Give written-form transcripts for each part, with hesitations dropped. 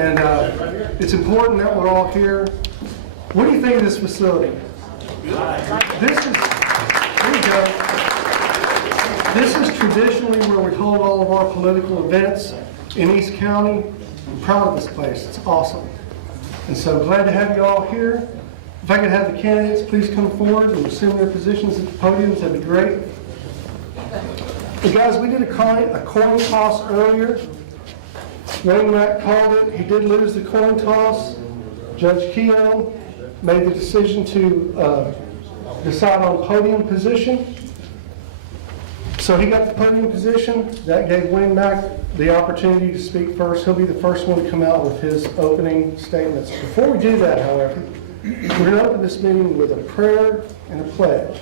And it's important that we're all here. What do you think of this facility? This is, there you go. This is traditionally where we hold all of our political events in East County. I'm proud of this place. It's awesome. And so glad to have you all here. If I could have the candidates please come forward and assume their positions at the podiums, that'd be great. Hey guys, we did a coin toss earlier. Wayne Mack called it. He did lose the coin toss. Judge Keown made the decision to decide on podium position. So he got the podium position. That gave Wayne Mack the opportunity to speak first. He'll be the first one to come out with his opening statements. Before we do that, however, we're going to open this meeting with a prayer and a pledge.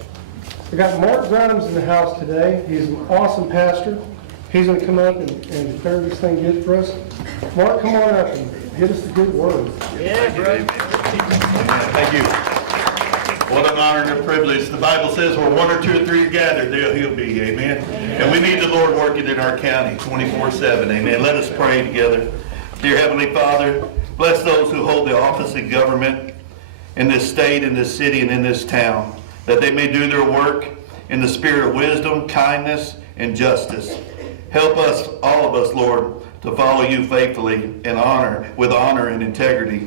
We got Mark Grimes in the house today. He's an awesome pastor. He's going to come up and declare this thing good for us. Mark, come on up and give us the good word. Yeah, bro. Thank you. What an honor and a privilege. The Bible says where one or two or three are gathered, there he'll be. Amen. And we need the Lord working in our county 24/7. Amen. Let us pray together. Dear Heavenly Father, bless those who hold the office of government in this state, in this city, and in this town, that they may do their work in the spirit of wisdom, kindness, and justice. Help us, all of us, Lord, to follow you faithfully and with honor and integrity.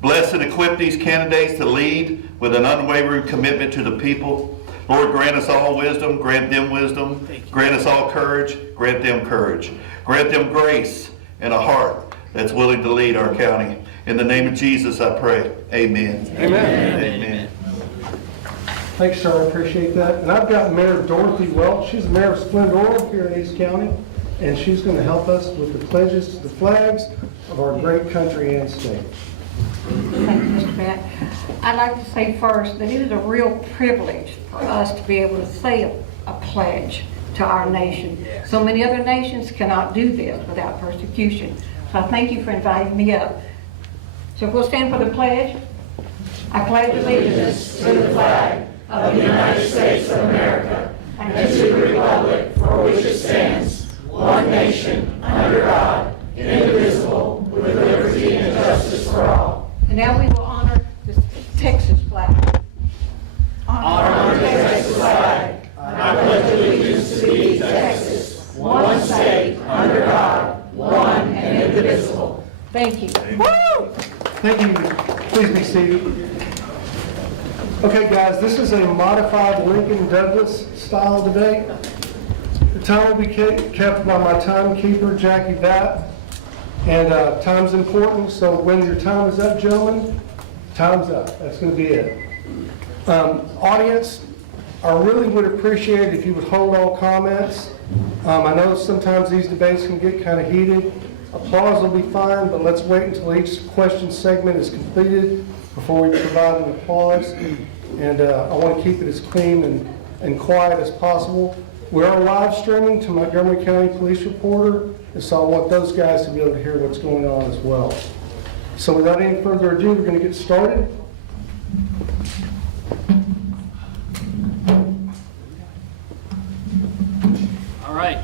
Bless and equip these candidates to lead with an unwavering commitment to the people. Lord, grant us all wisdom, grant them wisdom. Grant us all courage, grant them courage. Grant them grace and a heart that's willing to lead our county. In the name of Jesus, I pray. Amen. Amen. Amen. Thanks, sir. I appreciate that. And I've got Mayor Dorothy Welch. She's Mayor of Splendora here in East County, and she's going to help us with the pledges to the flags of our great country and state. Thank you, Mr. Matt. I'd like to say first that it is a real privilege for us to be able to say a pledge to our nation. So many other nations cannot do this without persecution. So I thank you for inviting me up. So we'll stand for the pledge. I pledge allegiance to the flag of the United States of America and to the republic for which it stands, one nation, under God, indivisible, with liberty and justice for all. And now we will honor the Texas flag. Honor the Texas flag. I pledge allegiance to thee, Texas, one state, under God, one and indivisible. Thank you. Woo! Thank you. Please be seated. Okay, guys, this is a modified Lincoln Douglas style debate. The time will be kept by my timekeeper, Jackie Batt. And time's important, so when your time is up, gentlemen, time's up. That's going to be it. Audience, I really would appreciate it if you would hold all comments. I know sometimes these debates can get kind of heated. Applause will be fine, but let's wait until each question segment is completed before we provide an applause. And I want to keep it as clean and quiet as possible. We are live streaming to Montgomery County Police Reporter, and so I want those guys to be able to hear what's going on as well. So without any further ado, we're going to get started. All right.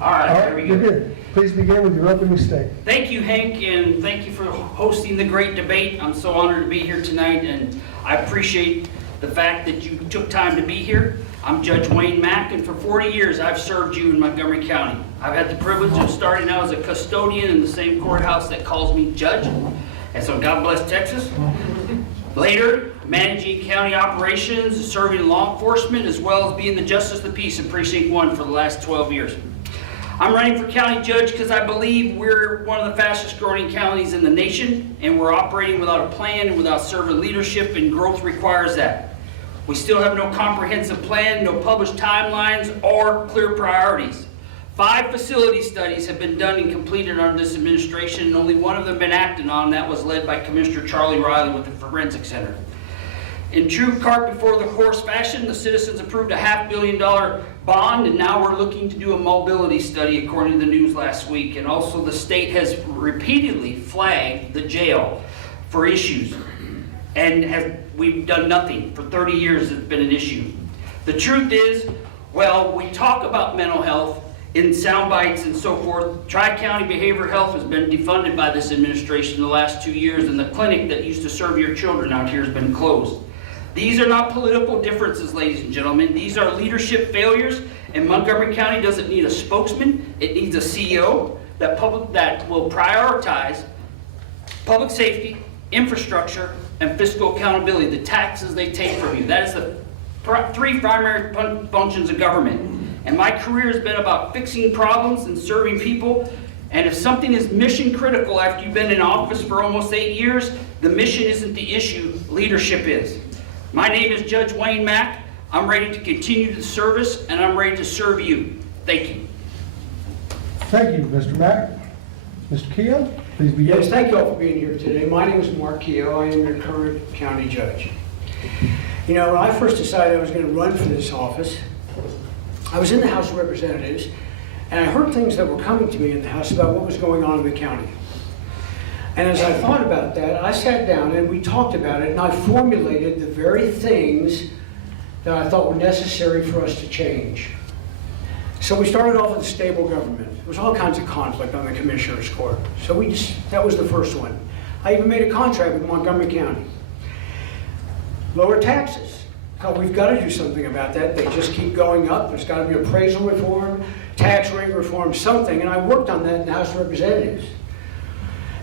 All right, here we You're go. good. Please begin with your opening statement. Thank you, Hank, and thank you for hosting the great debate. I'm so honored to be here tonight, and I appreciate the fact that you took time to be here. I'm Judge Wayne Mack, and for 40 years I've served you in Montgomery County. I've had the privilege of starting out as a custodian in the same courthouse that calls me judge, and so God bless Texas. Later, managing county operations, serving in law enforcement, as well as being the Justice of the Peace in Precinct 1 for the last 12 years. I'm running for county judge because I believe we're one of the fastest growing counties in the nation, and we're operating without a plan and without servant leadership, and growth requires that. We still have no comprehensive plan, no published timelines, or clear priorities. 5 facility studies have been done and completed under this administration, and only one of them been acted on. That was led by Commissioner Charlie Riley with the Forensic Center. In true cart before the horse fashion, the citizens approved a $500 million bond, and now we're looking to do a mobility study according to the news last week. And also the state has repeatedly flagged the jail for issues, and we've done nothing. For 30 years it's been an issue. The truth is, well, we talk about mental health, in sound bites and so forth. Tri-County Behavioral Health has been defunded by this administration in the last 2 years, and the clinic that used to serve your children out here has been closed. These are not political differences, ladies and gentlemen. These are leadership failures, and Montgomery County doesn't need a spokesman. It needs a CEO that will prioritize public safety, infrastructure, and fiscal accountability, the taxes they take from you. That is the three primary functions of government. And my career has been about fixing problems and serving people. And if something is mission critical after you've been in office for almost 8 years, the mission isn't the issue, leadership is. My name is Judge Wayne Mack. I'm ready to continue the service, and I'm ready to serve you. Thank you. Thank you, Mr. Mack. Mr. Keough, please begin. Yes, thank you all for being here today. My name is Mark Keough. I am your current county judge. You know, when I first decided I was going to run for this office, I was in the House of Representatives, and I heard things that were coming to me in the House about what was going on in the county. And as I thought about that, I sat down and we talked about it, and I formulated the very things that I thought were necessary for us to change. So we started off with a stable government. There was all kinds of conflict on the Commissioner's Court. So that was the first one. I even made a contract with Montgomery County. Lower taxes. We've got to do something about that. They just keep going up. There's got to be appraisal reform, tax rate reform, something. And I worked on that in the House of Representatives.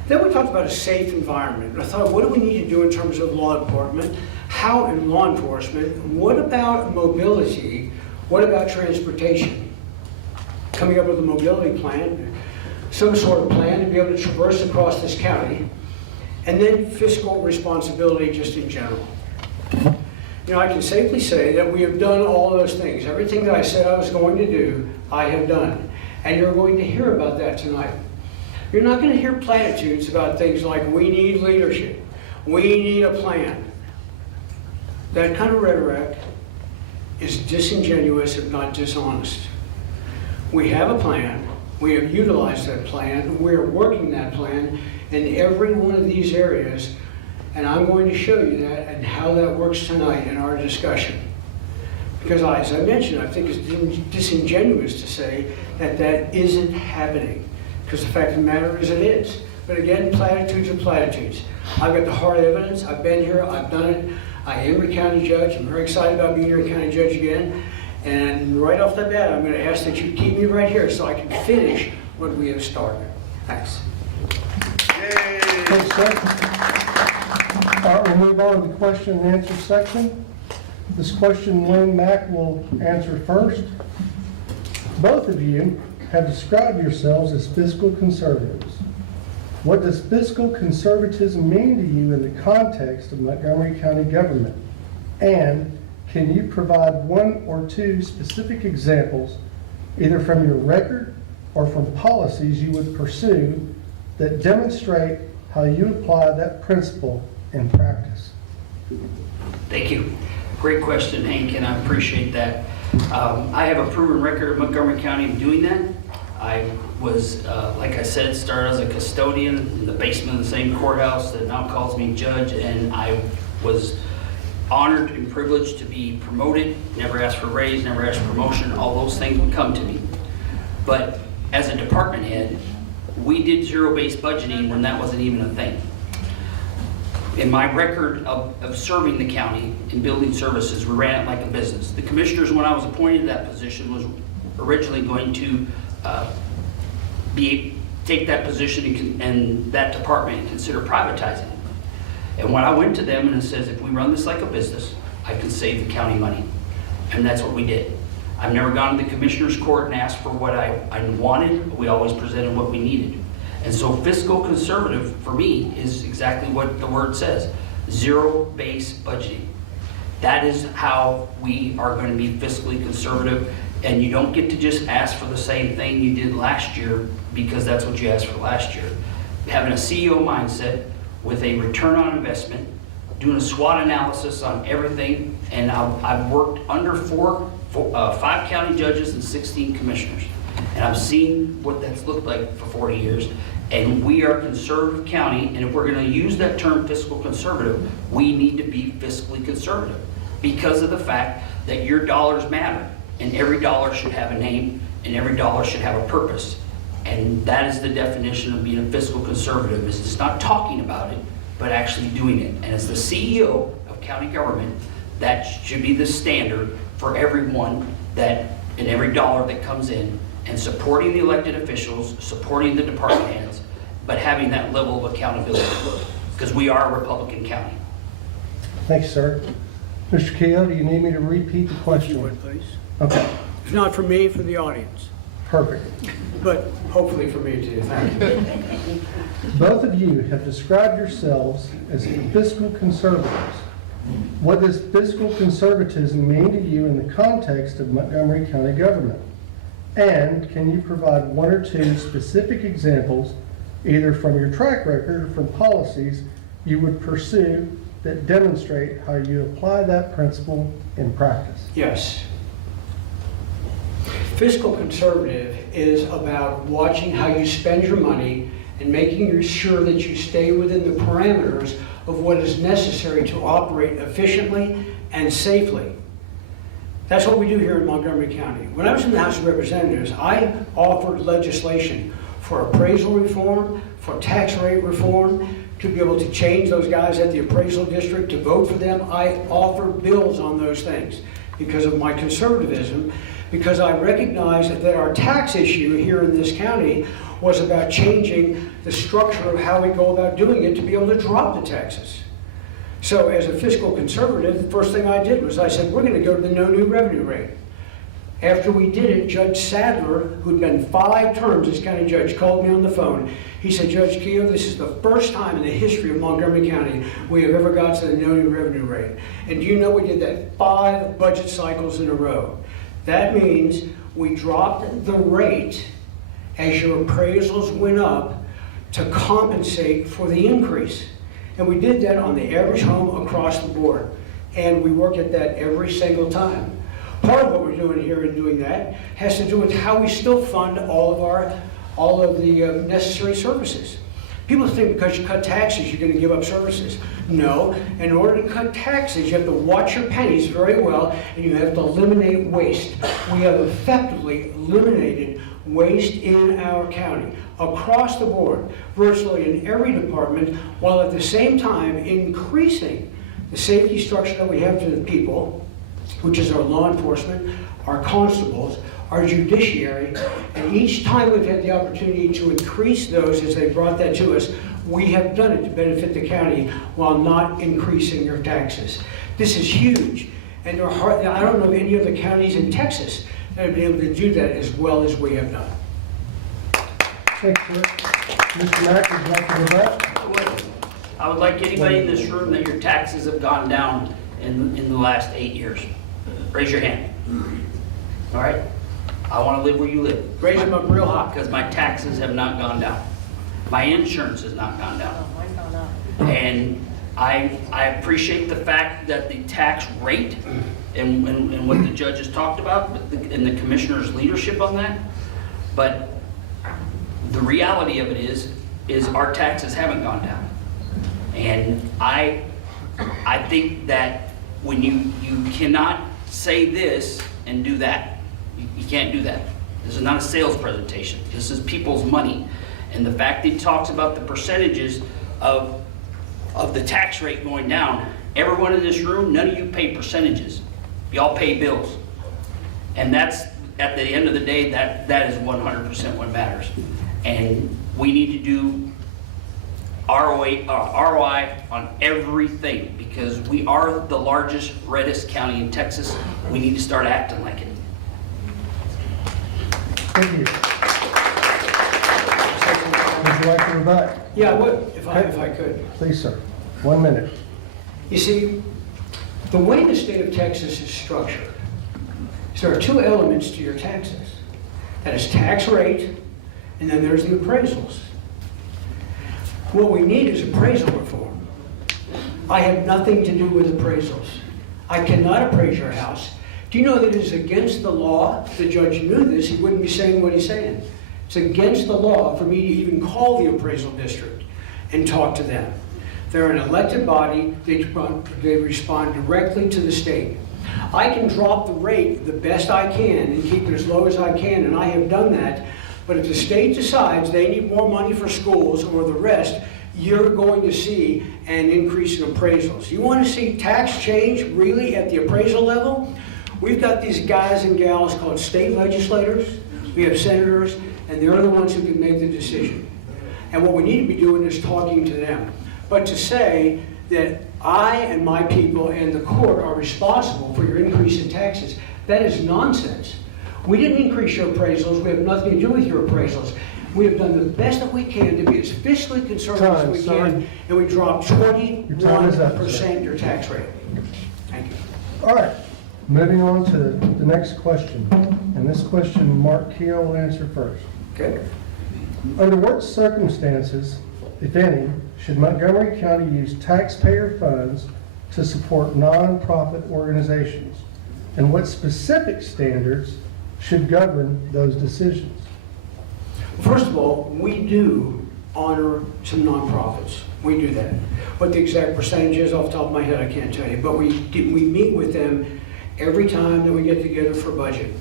Then we talked about a safe environment. And I thought, what do we need to do in terms of law enforcement? How in law enforcement? What about mobility? What about transportation? Coming up with a mobility plan, some sort of plan to be able to traverse across this county. And then fiscal responsibility just in general. You know, I can safely say that we have done all those things. Everything that I said I was going to do, I have done. And you're going to hear about that tonight. You're not going to hear platitudes about things like, we need leadership, we need a plan. That kind of rhetoric is disingenuous, if not dishonest. We have a plan, we have utilized that plan, we are working that plan in every one of these areas. And I'm going to show you that and how that works tonight in our discussion. Because as I mentioned, I think it's disingenuous to say that that isn't happening. Because the fact of the matter is it is. But again, platitudes are platitudes. I've got the hard evidence. I've been here. I've done it. I am a county judge. I'm very excited about being your county judge again. And right off the bat, I'm going to ask that you keep me right here so I can finish what we have started. Thanks. Thanks, sir. All right, we'll move on to the question and answer section. This question Wayne Mack will answer first. Both of you have described yourselves as fiscal conservatives. What does fiscal conservatism mean to you in the context of Montgomery County government? And can you provide one or two specific examples, either from your record or from policies you would pursue, that demonstrate how you apply that principle in practice? Thank you. Great question, Hank, and I appreciate that. I have a proven record of Montgomery County of doing that. I was, like I said, started as a custodian in the basement of the same courthouse that now calls me judge, and I was honored and privileged to be promoted, never asked for a raise, never asked for promotion. All those things would come to me. But as a department head, we did zero-based budgeting when that wasn't even a thing. In my record of serving the county in building services, we ran it like a business. The commissioners, when I was appointed to that position, was originally going to take that position and that department and consider privatizing it. And when I went to them and it says, if we run this like a business, I can save the county money. And that's what we did. I've never gone to the commissioner's court and asked for what I wanted. We always presented what we needed. And so fiscal conservative, for me, is exactly what the word says, zero-based budgeting. That is how we are going to be fiscally conservative, and you don't get to just ask for the same thing you did last year because that's what you asked for last year. Having a CEO mindset with a return on investment, doing a SWOT analysis on everything, and I've worked under 5 county judges and 16 commissioners. And I've seen what that's looked like for 40 years. And we are a conservative county, and if we're going to use that term fiscal conservative, we need to be fiscally conservative because of the fact that your dollars matter, and every dollar should have a name, and every dollar should have a purpose. And that is the definition of being a fiscal conservative, is just not talking about it, but actually doing it. And as the CEO of county government, that should be the standard for everyone, that in every dollar that comes in, and supporting the elected officials, supporting the department heads, but having that level of accountability, because we are a Republican county. Thanks, sir. Mr. Keough, do you need me to repeat the If you question? would, please. Okay, If not for me, for the audience, perfect. but hopefully for me too. Thank you. Both of you have described yourselves as fiscal conservatives. What does fiscal conservatism mean to you in the context of Montgomery County government? And can you provide one or two specific examples, either from your track record or from policies you would pursue that demonstrate how you apply that principle in practice? Yes. Fiscal conservative is about watching how you spend your money and making sure that you stay within the parameters of what is necessary to operate efficiently and safely. That's what we do here in Montgomery County. When I was in the House of Representatives, I offered legislation for appraisal reform, for tax rate reform, to be able to change those guys at the appraisal district, to vote for them. I offered bills on those things because of my conservatism, because I recognized that our tax issue here in this county was about changing the structure of how we go about doing it to be able to drop the taxes. So as a fiscal conservative, the first thing I did was I said, we're going to go to the no new revenue rate. After we did it, Judge Sadler, who'd been 5 terms as county judge, called me on the phone. He said, Judge Keough, this is the first time in the history of Montgomery County we have ever got to the no new revenue rate. And do you know we did that 5 budget cycles in a row? That means we dropped the rate as your appraisals went up to compensate for the increase. And we did that on the average home across the board. And we work at that every single time. Part of what we're doing here in doing that has to do with how we still fund all of the necessary services. People think because you cut taxes, you're going to give up services. No, in order to cut taxes, you have to watch your pennies very well, and you have to eliminate waste. We have effectively eliminated waste in our county across the board, virtually in every department, while at the same time increasing the safety structure that we have to the people, which is our law enforcement, our constables, our judiciary, and each time we've had the opportunity to increase those as they brought that to us, we have done it to benefit the county while not increasing your taxes. This is huge, and I don't know of any other counties in Texas that have been able to do that as well as we have done. Thanks, sir. Mr. Mack, would you like to go back? I would like anybody in this room that your taxes have gone down in the last 8 years. Raise your hand. All right? I want to live where you live. Raise them up real high. Because my taxes have not gone down. My insurance has not gone down. And I appreciate the fact that the tax rate and what the judges talked about and the commissioner's leadership on that. But the reality of it is our taxes haven't gone down. And I think that when you cannot say this and do that. You can't do that. This is not a sales presentation. This is people's money. And the fact that he talks about the percentages of the tax rate going down, everyone in this room, none of you pay percentages. Y'all pay bills. And that's, at the end of the day, that is 100% what matters. And we need to do ROI on everything, because we are the largest, reddest county in Texas. We need to start acting like it. Thank you. Would you like to rebut? Yeah, I would, if I could. Please, sir. 1 minute. You see, the way the state of Texas is structured, is there are 2 elements to your taxes. That is tax rate, and then there's the appraisals. What we need is appraisal reform. I have nothing to do with appraisals. I cannot appraise your house. Do you know that it is against the law? If the judge knew this, he wouldn't be saying what he's saying. It's against the law for me to even call the appraisal district and talk to them. They're an elected body. They respond directly to the state. I can drop the rate the best I can and keep it as low as I can, and I have done that. But if the state decides they need more money for schools or the rest, you're going to see an increase in appraisals. You want to see tax change really at the appraisal level? We've got these guys and gals called state legislators, we have senators, and they're the ones who can make the decision. And what we need to be doing is talking to them. But to say that I and my people and the court are responsible for your increase in taxes, that is nonsense. We didn't increase your appraisals, we have nothing to do with your appraisals. We have done the best that we can to be as fiscally conservative as we can, and we dropped 21% your tax rate. Thank you. All right, moving on to the next question. And this question, Mark Keel will answer first. Okay. Under what circumstances, if any, should Montgomery County use taxpayer funds to support nonprofit organizations? And what specific standards should govern those decisions? First of all, we do honor some nonprofits. We do that. What the exact percentage is off the top of my head, I can't tell you. But we meet with them every time that we get together for budget.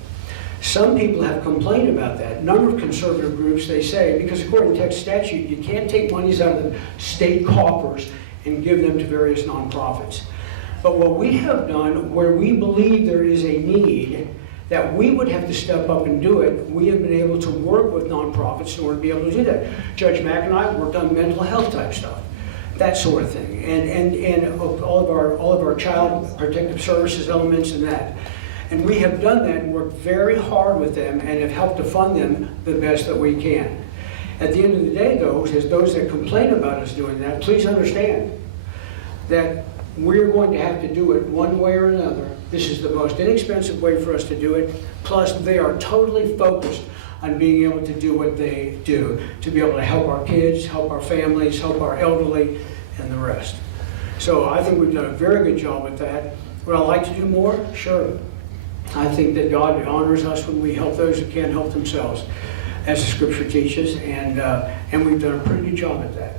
Some people have complained about that. A number of conservative groups, they say, because according to Texas statute, you can't take monies out of the state coffers and give them to various nonprofits. But what we have done, where we believe there is a need that we would have to step up and do it, we have been able to work with nonprofits in order to be able to do that. Judge Mack and I worked on mental health type stuff, that sort of thing, and all of our child protective services elements and that. And we have done that and worked very hard with them and have helped to fund them the best that we can. At the end of the day, though, as those that complain about us doing that, please understand that we're going to have to do it one way or another. This is the most inexpensive way for us to do it. Plus, they are totally focused on being able to do what they do, to be able to help our kids, help our families, help our elderly, and the rest. So I think we've done a very good job with that. Would I like to do more? Sure. I think that God honors us when we help those who can't help themselves, as the scripture teaches, and we've done a pretty good job at that.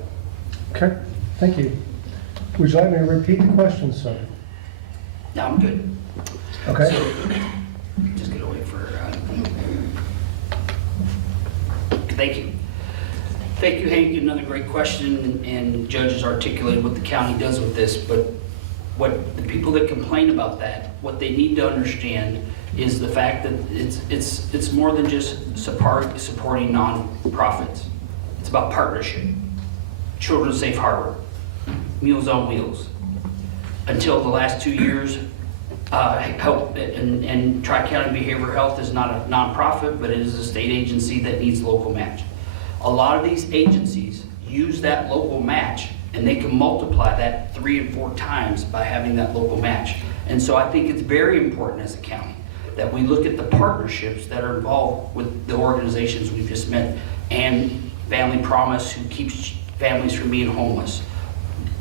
Okay, thank you. Would you like me to repeat the question, sir? No, I'm good. Okay. Just get away for, thank you. Thank you, Hank. Another great question, and judges articulated what the county does with this, but what the people that complain about that, what they need to understand is the fact that it's more than just supporting nonprofits. It's about partnership. Children's Safe Harbor, Meals on Wheels. Until the last 2 years, Help and Tri-County Behavioral Health is not a nonprofit, but it is a state agency that needs local match. A lot of these agencies use that local match, and they can multiply that 3 and 4 times by having that local match. And so I think it's very important as a county that we look at the partnerships that are involved with the organizations we've just met, and Family Promise, who keeps families from being homeless,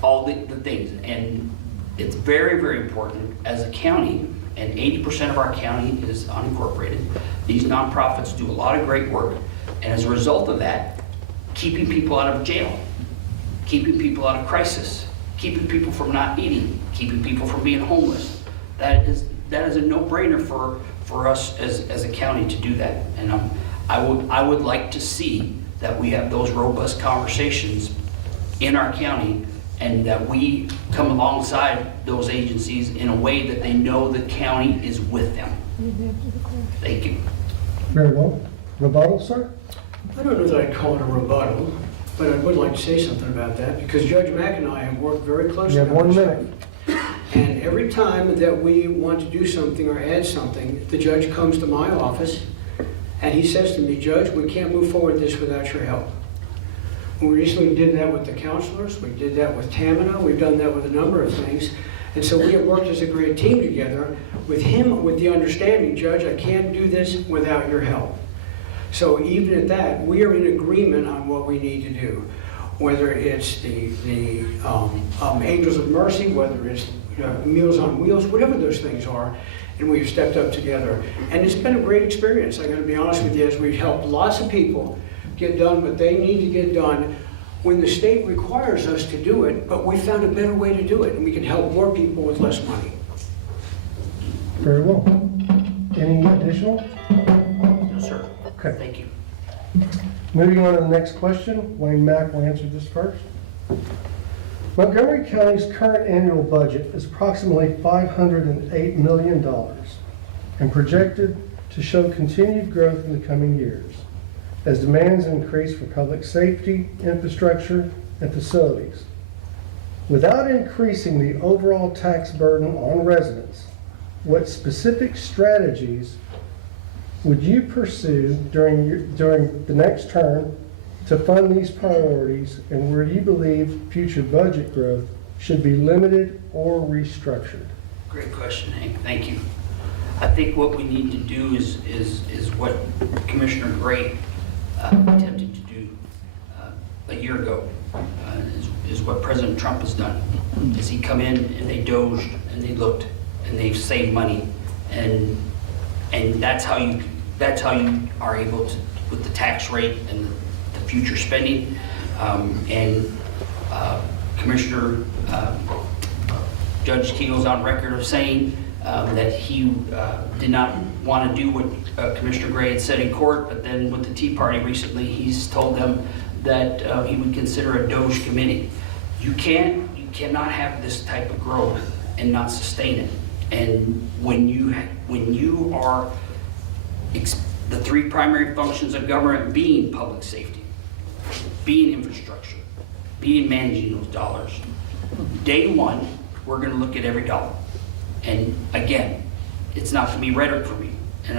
all the things. And it's very, very important as a county, and 80% of our county is unincorporated. These nonprofits do a lot of great work, and as a result of that, keeping people out of jail, keeping people out of crisis, keeping people from not eating, keeping people from being homeless. That is a no-brainer for us as a county to do that. And I would like to see that we have those robust conversations in our county, and that we come alongside those agencies in a way that they know the county is with them. Thank you. Very well. Rebuttal, sir? I don't know that I'd call it a rebuttal, but I would like to say something about that, because Judge Mack and I have worked very closely. You have on 1 this minute. stuff. And every time that we want to do something or add something, the judge comes to my office and he says to me, Judge, we can't move forward this without your help. We recently did that with the counselors, we did that with Tamina, we've done that with a number of things. And so we have worked as a great team together with him, with the understanding, Judge, I can't do this without your help. So even at that, we are in agreement on what we need to do. Whether it's the Angels of Mercy, whether it's Meals on Wheels, whatever those things are, and we've stepped up together. And it's been a great experience, I gotta be honest with you, as we've helped lots of people get done what they need to get done when the state requires us to do it, but we found a better way to do it, and we can help more people with less money. Very well. Any additional? No, sir. Okay. Thank you. Moving on to the next question, Wayne Mack will answer this first. Montgomery County's current annual budget is approximately $508 million and projected to show continued growth in the coming years as demands increase for public safety, infrastructure, and facilities. Without increasing the overall tax burden on residents, what specific strategies would you pursue during the next term to fund these priorities, and where you believe future budget growth should be limited or restructured? Great question, Hank. Thank you. I think what we need to do is what Commissioner Gray attempted to do a year ago, is what President Trump has done. Is he come in and they dozed and they looked and they've saved money, and that's how you are able to, with the tax rate and the future spending. Commissioner Judge Keel's on record of saying that he did not want to do what Commissioner Gray had said in court, but then with the Tea Party recently, he's told them that he would consider a Doge committee. You cannot have this type of growth and not sustain it. And when you are the three primary functions of government being public safety, being infrastructure, being managing those dollars, day one, we're going to look at every dollar. And again, it's not going to be rhetoric for me. And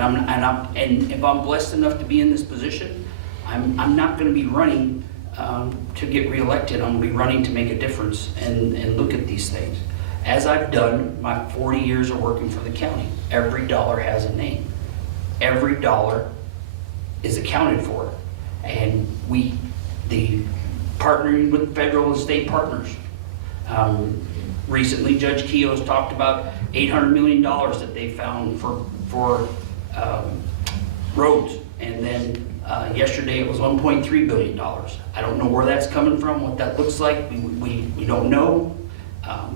if I'm blessed enough to be in this position, I'm not going to be running to get reelected. I'm going to be running to make a difference and look at these things. As I've done my 40 years of working for the county, every dollar has a name. Every dollar is accounted for. And the partnering with federal and state partners. Recently, Judge Keogh's talked about $800 million that they found for roads. And then yesterday it was $1.3 billion. I don't know where that's coming from, what that looks like. We don't know.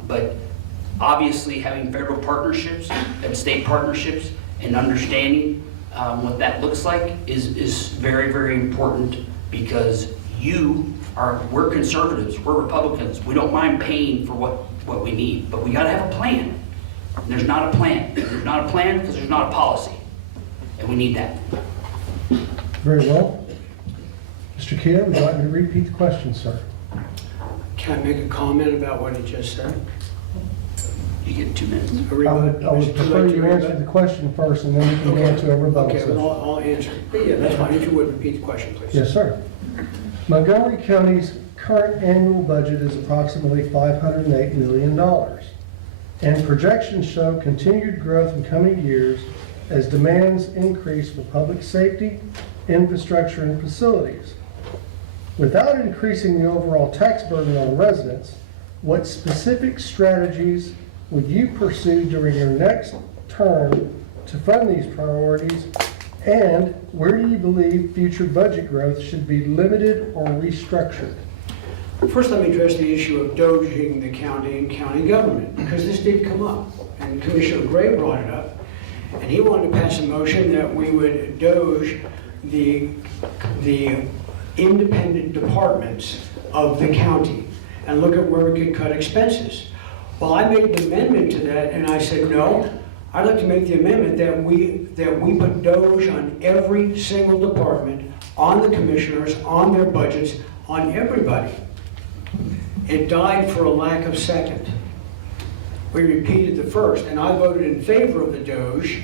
But obviously having federal partnerships and state partnerships and understanding what that looks like is very, very important, because we're conservatives, we're Republicans. We don't mind paying for what we need, but we gotta have a plan. And there's not a plan. There's not a plan because there's not a policy. And we need that. Very well. Mr. Keogh, would you like me to repeat the question, sir? Can I make a comment about what he just said? You get 2 minutes. I would prefer you answer the question first, and then we can go into a rebuttal Okay, session. well, I'll answer. But yeah, that's fine. If you would repeat the question, please. Yes, sir. Montgomery County's current annual budget is approximately $508 million, and projections show continued growth in coming years as demands increase for public safety, infrastructure, and facilities. Without increasing the overall tax burden on residents, what specific strategies would you pursue during your next term to fund these priorities, and where do you believe future budget growth should be limited or restructured? First, let me address the issue of doging the county and county government, because this did come up, and Commissioner Gray brought it up, and he wanted to pass a motion that we would doge the independent departments of the county and look at where we could cut expenses. Well, I made an amendment to that, and I said, no, I'd like to make the amendment that we put doge on every single department, on the commissioners, on their budgets, on everybody. It died for a lack of second. We repeated the first, and I voted in favor of the doge,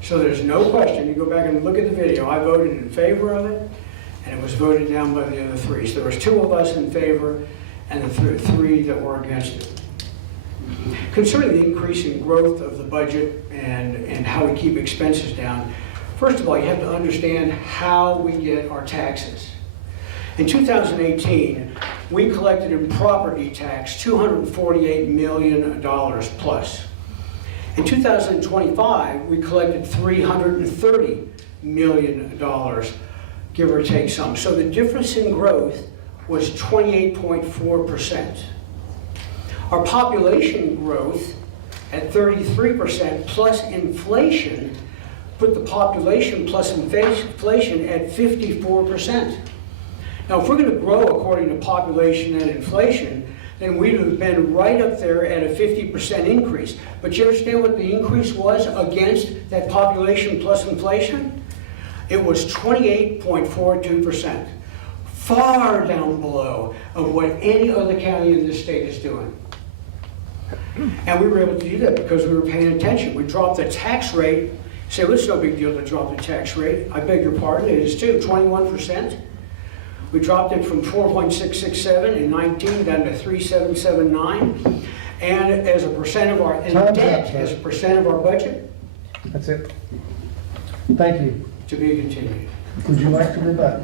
so there's no question. You go back and look at the video. I voted in favor of it, and it was voted down by the other three. So there was 2 of us in favor, and the 3 that were against it. Concerning the increasing growth of the budget and how we keep expenses down, first of all, you have to understand how we get our taxes. In 2018, we collected in property tax $248 million plus. In 2025, we collected $330 million, give or take some. So the difference in growth was 28.4%. Our population growth at 33% plus inflation, put the population plus inflation at 54%. Now, if we're going to grow according to population and inflation, then we'd have been right up there at a 50% increase. But you understand what the increase was against that population plus inflation? It was 28.42%, far down below of what any other county in this state is doing. And we were able to do that because we were paying attention. We dropped the tax rate. Say, well, it's no big deal to drop the tax rate. I beg your pardon, it is too, 21%. We dropped it from 4.667 in 19 down to 3.779. And as a percent of our, in debt, as a percent of our budget, That's it. Thank you. to be continued. Would you like to rebut?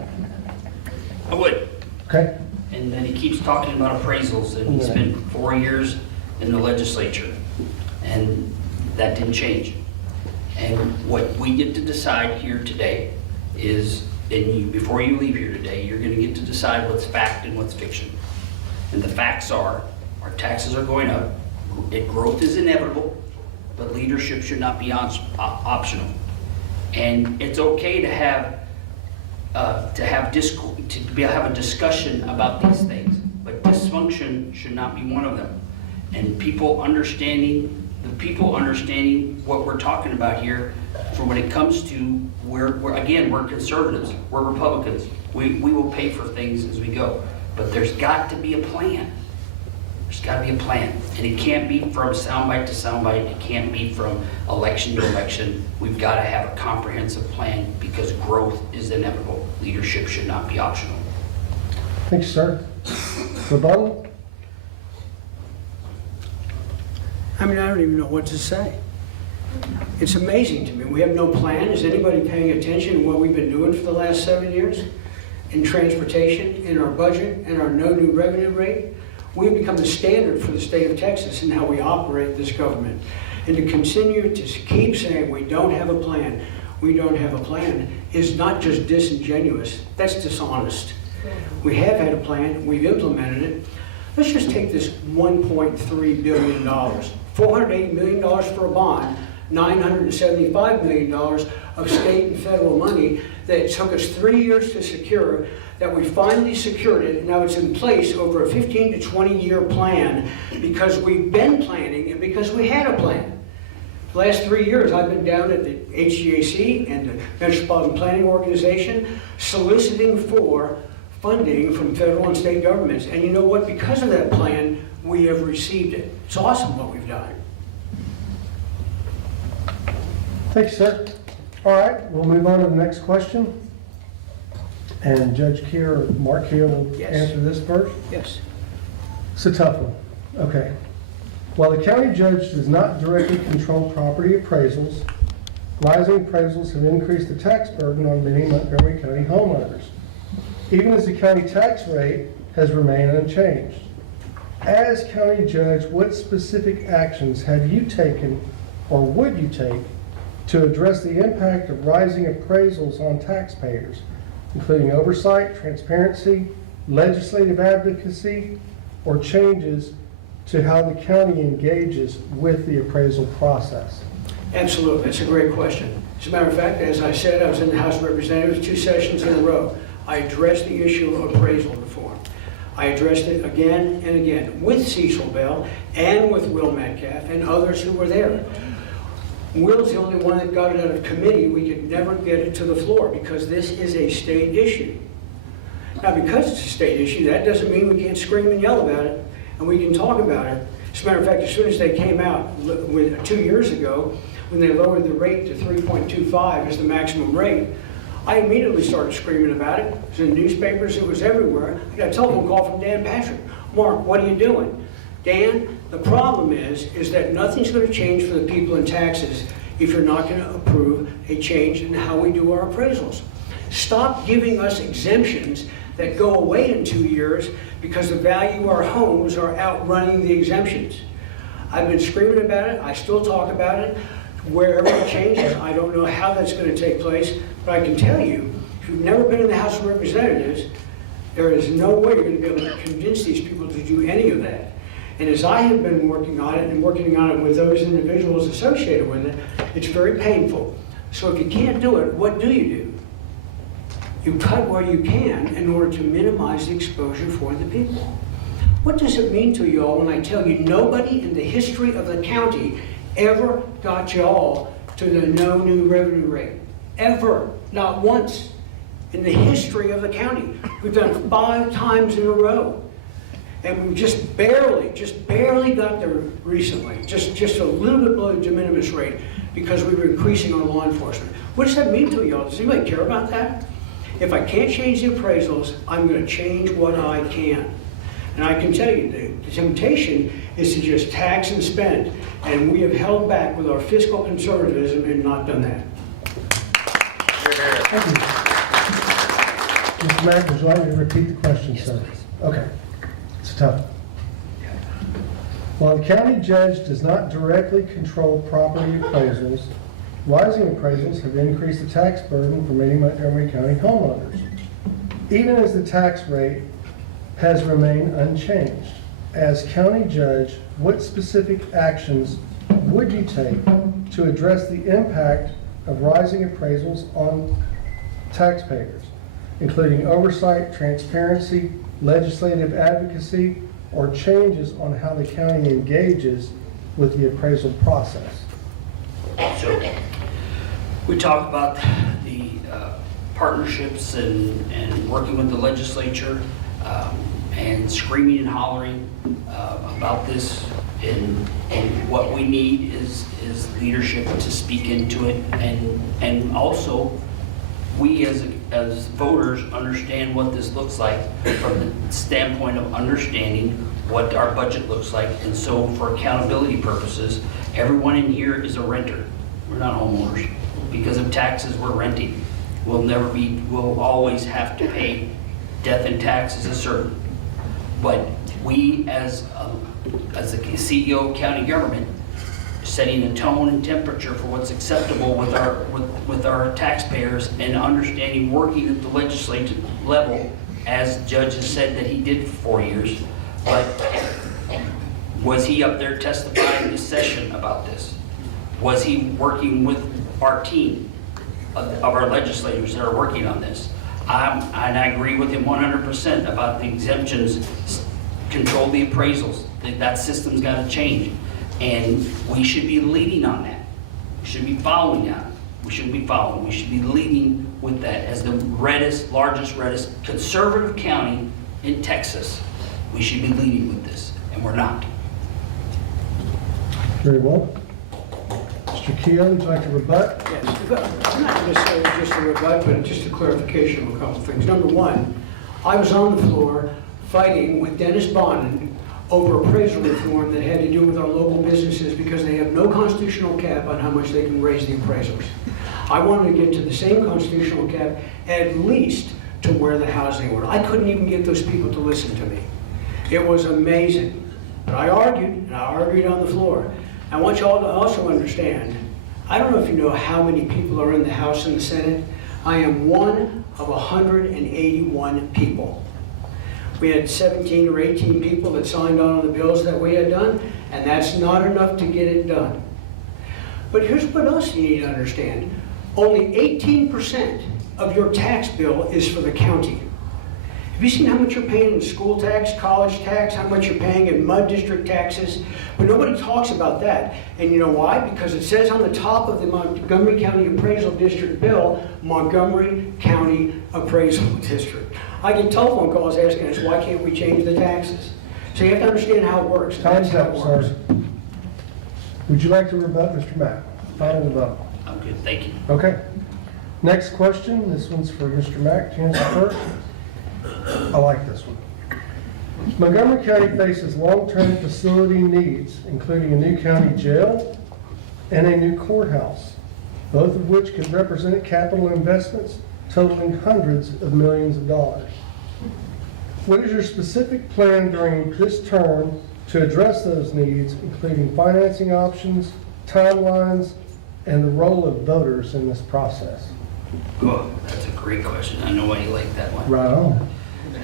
I would. Okay. And then he keeps talking about appraisals, and he spent 4 years in the legislature, and that didn't change. And what we get to decide here today is, before you leave here today, you're going to get to decide what's fact and what's fiction. And the facts are, our taxes are going up, growth is inevitable, but leadership should not be optional. And it's okay to have a discussion about these things, but dysfunction should not be one of them. And people understanding what we're talking about here, for when it comes to we're conservatives, we're Republicans. We will pay for things as we go, but there's got to be a plan. There's got to be a plan, and it can't be from soundbite to soundbite. It can't be from election to election. We've got to have a comprehensive plan because growth is inevitable. Leadership should not be optional. Thank you, sir. Rebuttal? I mean, I don't even know what to say. It's amazing to me. We have no plan. Is anybody paying attention to what we've been doing for the last 7 years? In transportation, in our budget, and our no new revenue rate? We've become the standard for the state of Texas in how we operate this government. And to continue to keep saying we don't have a plan, is not just disingenuous, that's dishonest. We have had a plan, we've implemented it. Let's just take this $1.3 billion, $480 million for a bond, $975 million of state and federal money that took us 3 years to secure, that we finally secured it, and now it's in place over a 15 to 20 year plan because we've been planning and because we had a plan. The last 3 years I've been down at the HGAC and the Metropolitan Planning Organization soliciting for funding from federal and state governments. And you know what? Because of that plan, we have received it. It's awesome what we've done. Thank you, sir. All right, we'll move on to the next question. And Judge Keir, Mark Keir will Yes. answer this first. Yes. It's a tough one. Okay. While the county judge does not directly control property appraisals, rising appraisals have increased the tax burden on many Montgomery County homeowners, even as the county tax rate has remained unchanged. As county judge, what specific actions have you taken or would you take to address the impact of rising appraisals on taxpayers, including oversight, transparency, legislative advocacy, or changes to how the county engages with the appraisal process? Absolutely. That's a great question. As a matter of fact, as I said, I was in the House of Representatives 2 sessions in a row. I addressed the issue of appraisal reform. I addressed it again and again with Cecil Bell and with Will Metcalf and others who were there. Will's the only one that got it out of committee. We could never get it to the floor because this is a state issue. Now, because it's a state issue, that doesn't mean we can't scream and yell about it, and we can talk about it. As a matter of fact, as soon as they came out 2 years ago, when they lowered the rate to 3.25 as the maximum rate, I immediately started screaming about it. It was in newspapers, it was everywhere. I got a telephone call from Dan Patrick. Mark, what are you doing? Dan, the problem is that nothing's going to change for the people in taxes if you're not going to approve a change in how we do our appraisals. Stop giving us exemptions that go away in 2 years because the value of our homes are outrunning the exemptions. I've been screaming about it. I still talk about it. Wherever it changes, I don't know how that's going to take place, but I can tell you, if you've never been in the House of Representatives, there is no way you're going to be able to convince these people to do any of that. And as I have been working on it and working on it with those individuals associated with it, it's very painful. So if you can't do it, what do? You cut where you can in order to minimize the exposure for the people. What does it mean to you all when I tell you nobody in the history of the county ever got you all to the no new revenue rate? Ever. Not once. In the history of the county. We've done 5 times in a row. And we just barely got there recently. Just a little bit below the de minimis rate because we were increasing our law enforcement. What does that mean to y'all? Does anybody care about that? If I can't change the appraisals, I'm going to change what I can. And I can tell you, the temptation is to just tax and spend. And we have held back with our fiscal conservatism and not done that. Thank you. Mr. Mack, would you like me to repeat the question, sir? Okay. It's tough. While the county judge does not directly control property appraisals, rising appraisals have increased the tax burden for many Montgomery County homeowners, even as the tax rate has remained unchanged. As county judge, what specific actions would you take to address the impact of rising appraisals on taxpayers, including oversight, transparency, legislative advocacy, or changes on how the county engages with the appraisal process? So we talk about the partnerships and working with the legislature and screaming and hollering about this. And what we need is leadership to speak into it. And also, we as voters understand what this looks like from the standpoint of understanding what our budget looks like. And so for accountability purposes, everyone in here is a renter. We're not homeowners. Because of taxes, we're renting. We'll always have to pay. Death and taxes is certain. But we as the CEO of county government, setting a tone and temperature for what's acceptable with our taxpayers and understanding working at the legislative level, as the judge has said that he did for 4 years. But was he up there testifying this session about this? Was he working with our team of our legislators that are working on this? And I agree with him 100% about the exemptions, control the appraisals. That system's got to change. And we should be leading on that. We should be following that. We shouldn't be following. We should be leading with that. As the largest conservative county in Texas, we should be leading with this, and we're not. Very well. Mr. Keough, would you like to rebut? Yes, I'm not necessarily just a rebut, but just a clarification of a couple of things. Number one, I was on the floor fighting with Dennis Bonnen over appraisal reform that had to do with our local businesses because they have no constitutional cap on how much they can raise the appraisals. I wanted to get to the same constitutional cap, at least to where the housing were. I couldn't even get those people to listen to me. It was amazing. But I argued, and I argued on the floor. I want you all to also understand, I don't know if you know how many people are in the House and the Senate. I am one of 181 people. We had 17 or 18 people that signed on the bills that we had done, and that's not enough to get it done. But here's what else you need to understand. Only 18% of your tax bill is for the county. Have you seen how much you're paying in school tax, college tax, how much you're paying in mud district taxes? But nobody talks about that. And you know why? Because it says on the top of the Montgomery County Appraisal District bill, Montgomery County Appraisal District. I get telephone calls asking us, why can't we change the taxes? So you have to understand how it works. Time's up, sir. Would you like to rebut, Mr. Mack? Final rebuttal. I'm good, thank you. Okay. Next question. This one's for Mr. Mack. Chance first. I like this one. Montgomery County faces long-term facility needs, including a new county jail and a new courthouse, both of which could represent capital investments totaling hundreds of millions of dollars. What is your specific plan during this term to address those needs, including financing options, timelines, and the role of voters in this process? Oh, that's a great question. I know why you like that one. Right on.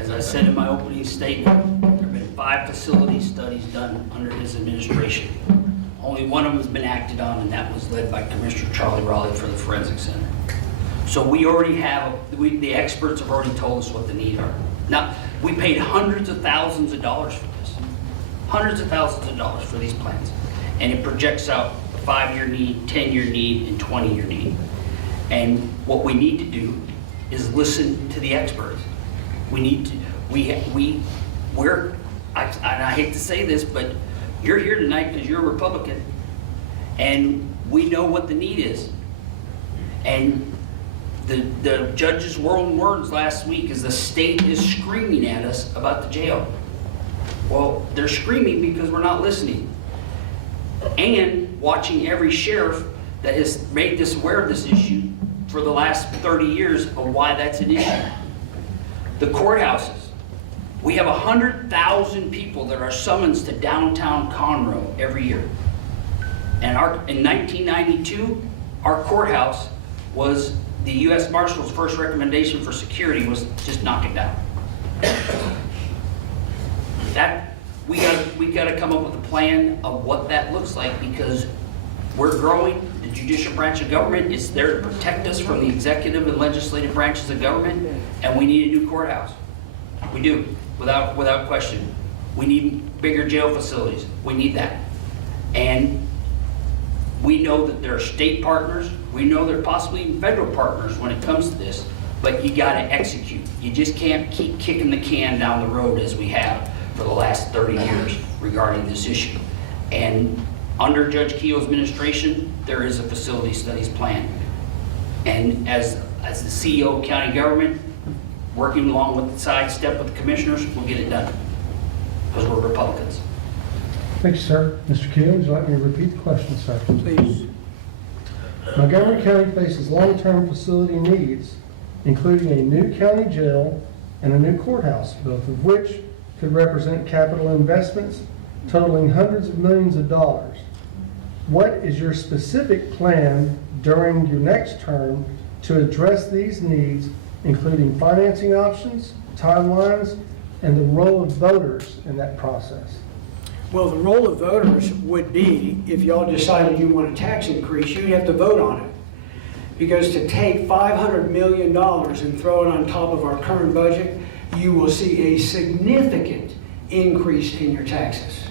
As I said in my opening statement, there have been 5 facility studies done under his administration. Only one of them has been acted on, and that was led by Commissioner Charlie Raleigh for the Forensic Center. So we already have, the experts have already told us what the needs are. Now, we paid hundreds of thousands of dollars for this. Hundreds of thousands of dollars for these plans. And it projects out a 5-year need, 10-year need, and 20-year need. And what we need to do is listen to the experts. We need to, we're, and I hate to say this, but you're here tonight because you're a Republican, and we know what the need is. And the judge's words last week is the state is screaming at us about the jail. Well, they're screaming because we're not listening. And watching every sheriff that has made this aware of this issue for the last 30 years of why that's an issue. The courthouses. We have 100,000 people that are summoned to downtown Conroe every year. And in 1992, our courthouse was, the U.S. Marshal's first recommendation for security was just knock it down. That, we got to come up with a plan of what that looks like, because we're growing. The judicial branch of government is there to protect us from the executive and legislative branches of government, and we need a new courthouse. We do, without question. We need bigger jail facilities. We need that. And we know that there are state partners. We know there are possibly even federal partners when it comes to this, but you got to execute. You just can't keep kicking the can down the road as we have for the last 30 years regarding this issue. And under Judge Keogh's administration, there is a facility studies plan. And as the CEO of county government, working along with the sidestep with the commissioners, we'll get it done, because we're Republicans. Thank you, sir. Mr. Keogh, would you like me to repeat the question, sir? Please. Montgomery County faces long-term facility needs, including a new county jail and a new courthouse, both of which could represent capital investments totaling hundreds of millions of dollars. What is your specific plan during your next term to address these needs, including financing options, timelines, and the role of voters in that process? Well, the role of voters would be, if y'all decided you want a tax increase, you'd have to vote on it. Because to take $500 million and throw it on top of our current budget, you will see a significant increase in your taxes.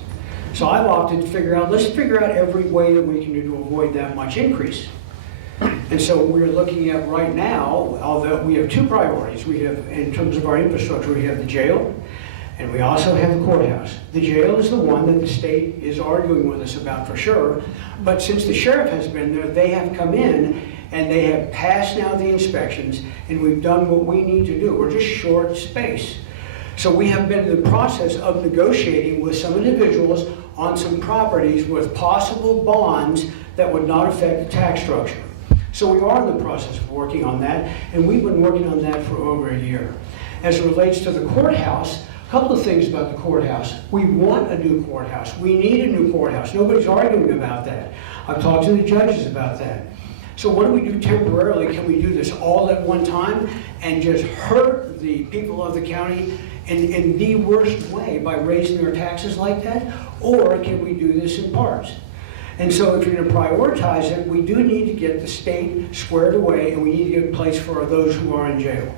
So I've opted to figure out, let's figure out every way that we can do to avoid that much increase. And so we're looking at right now, although we have 2 priorities. We have, in terms of our infrastructure, we have the jail, and we also have the courthouse. The jail is the one that the state is arguing with us about for sure, but since the sheriff has been there, they have come in and they have passed now the inspections, and we've done what we need to do. We're just short space. So we have been in the process of negotiating with some individuals on some properties with possible bonds that would not affect the tax structure. So we are in the process of working on that, and we've been working on that for over a year. As it relates to the courthouse, a couple of things about the courthouse. We want a new courthouse. We need a new courthouse. Nobody's arguing about that. I've talked to the judges about that. So what do we do temporarily? Can we do this all at one time and just hurt the people of the county in the worst way by raising their taxes like that? Or can we do this in parts? And so if you're going to prioritize it, we do need to get the state squared away, and we need to get a place for those who are in jail.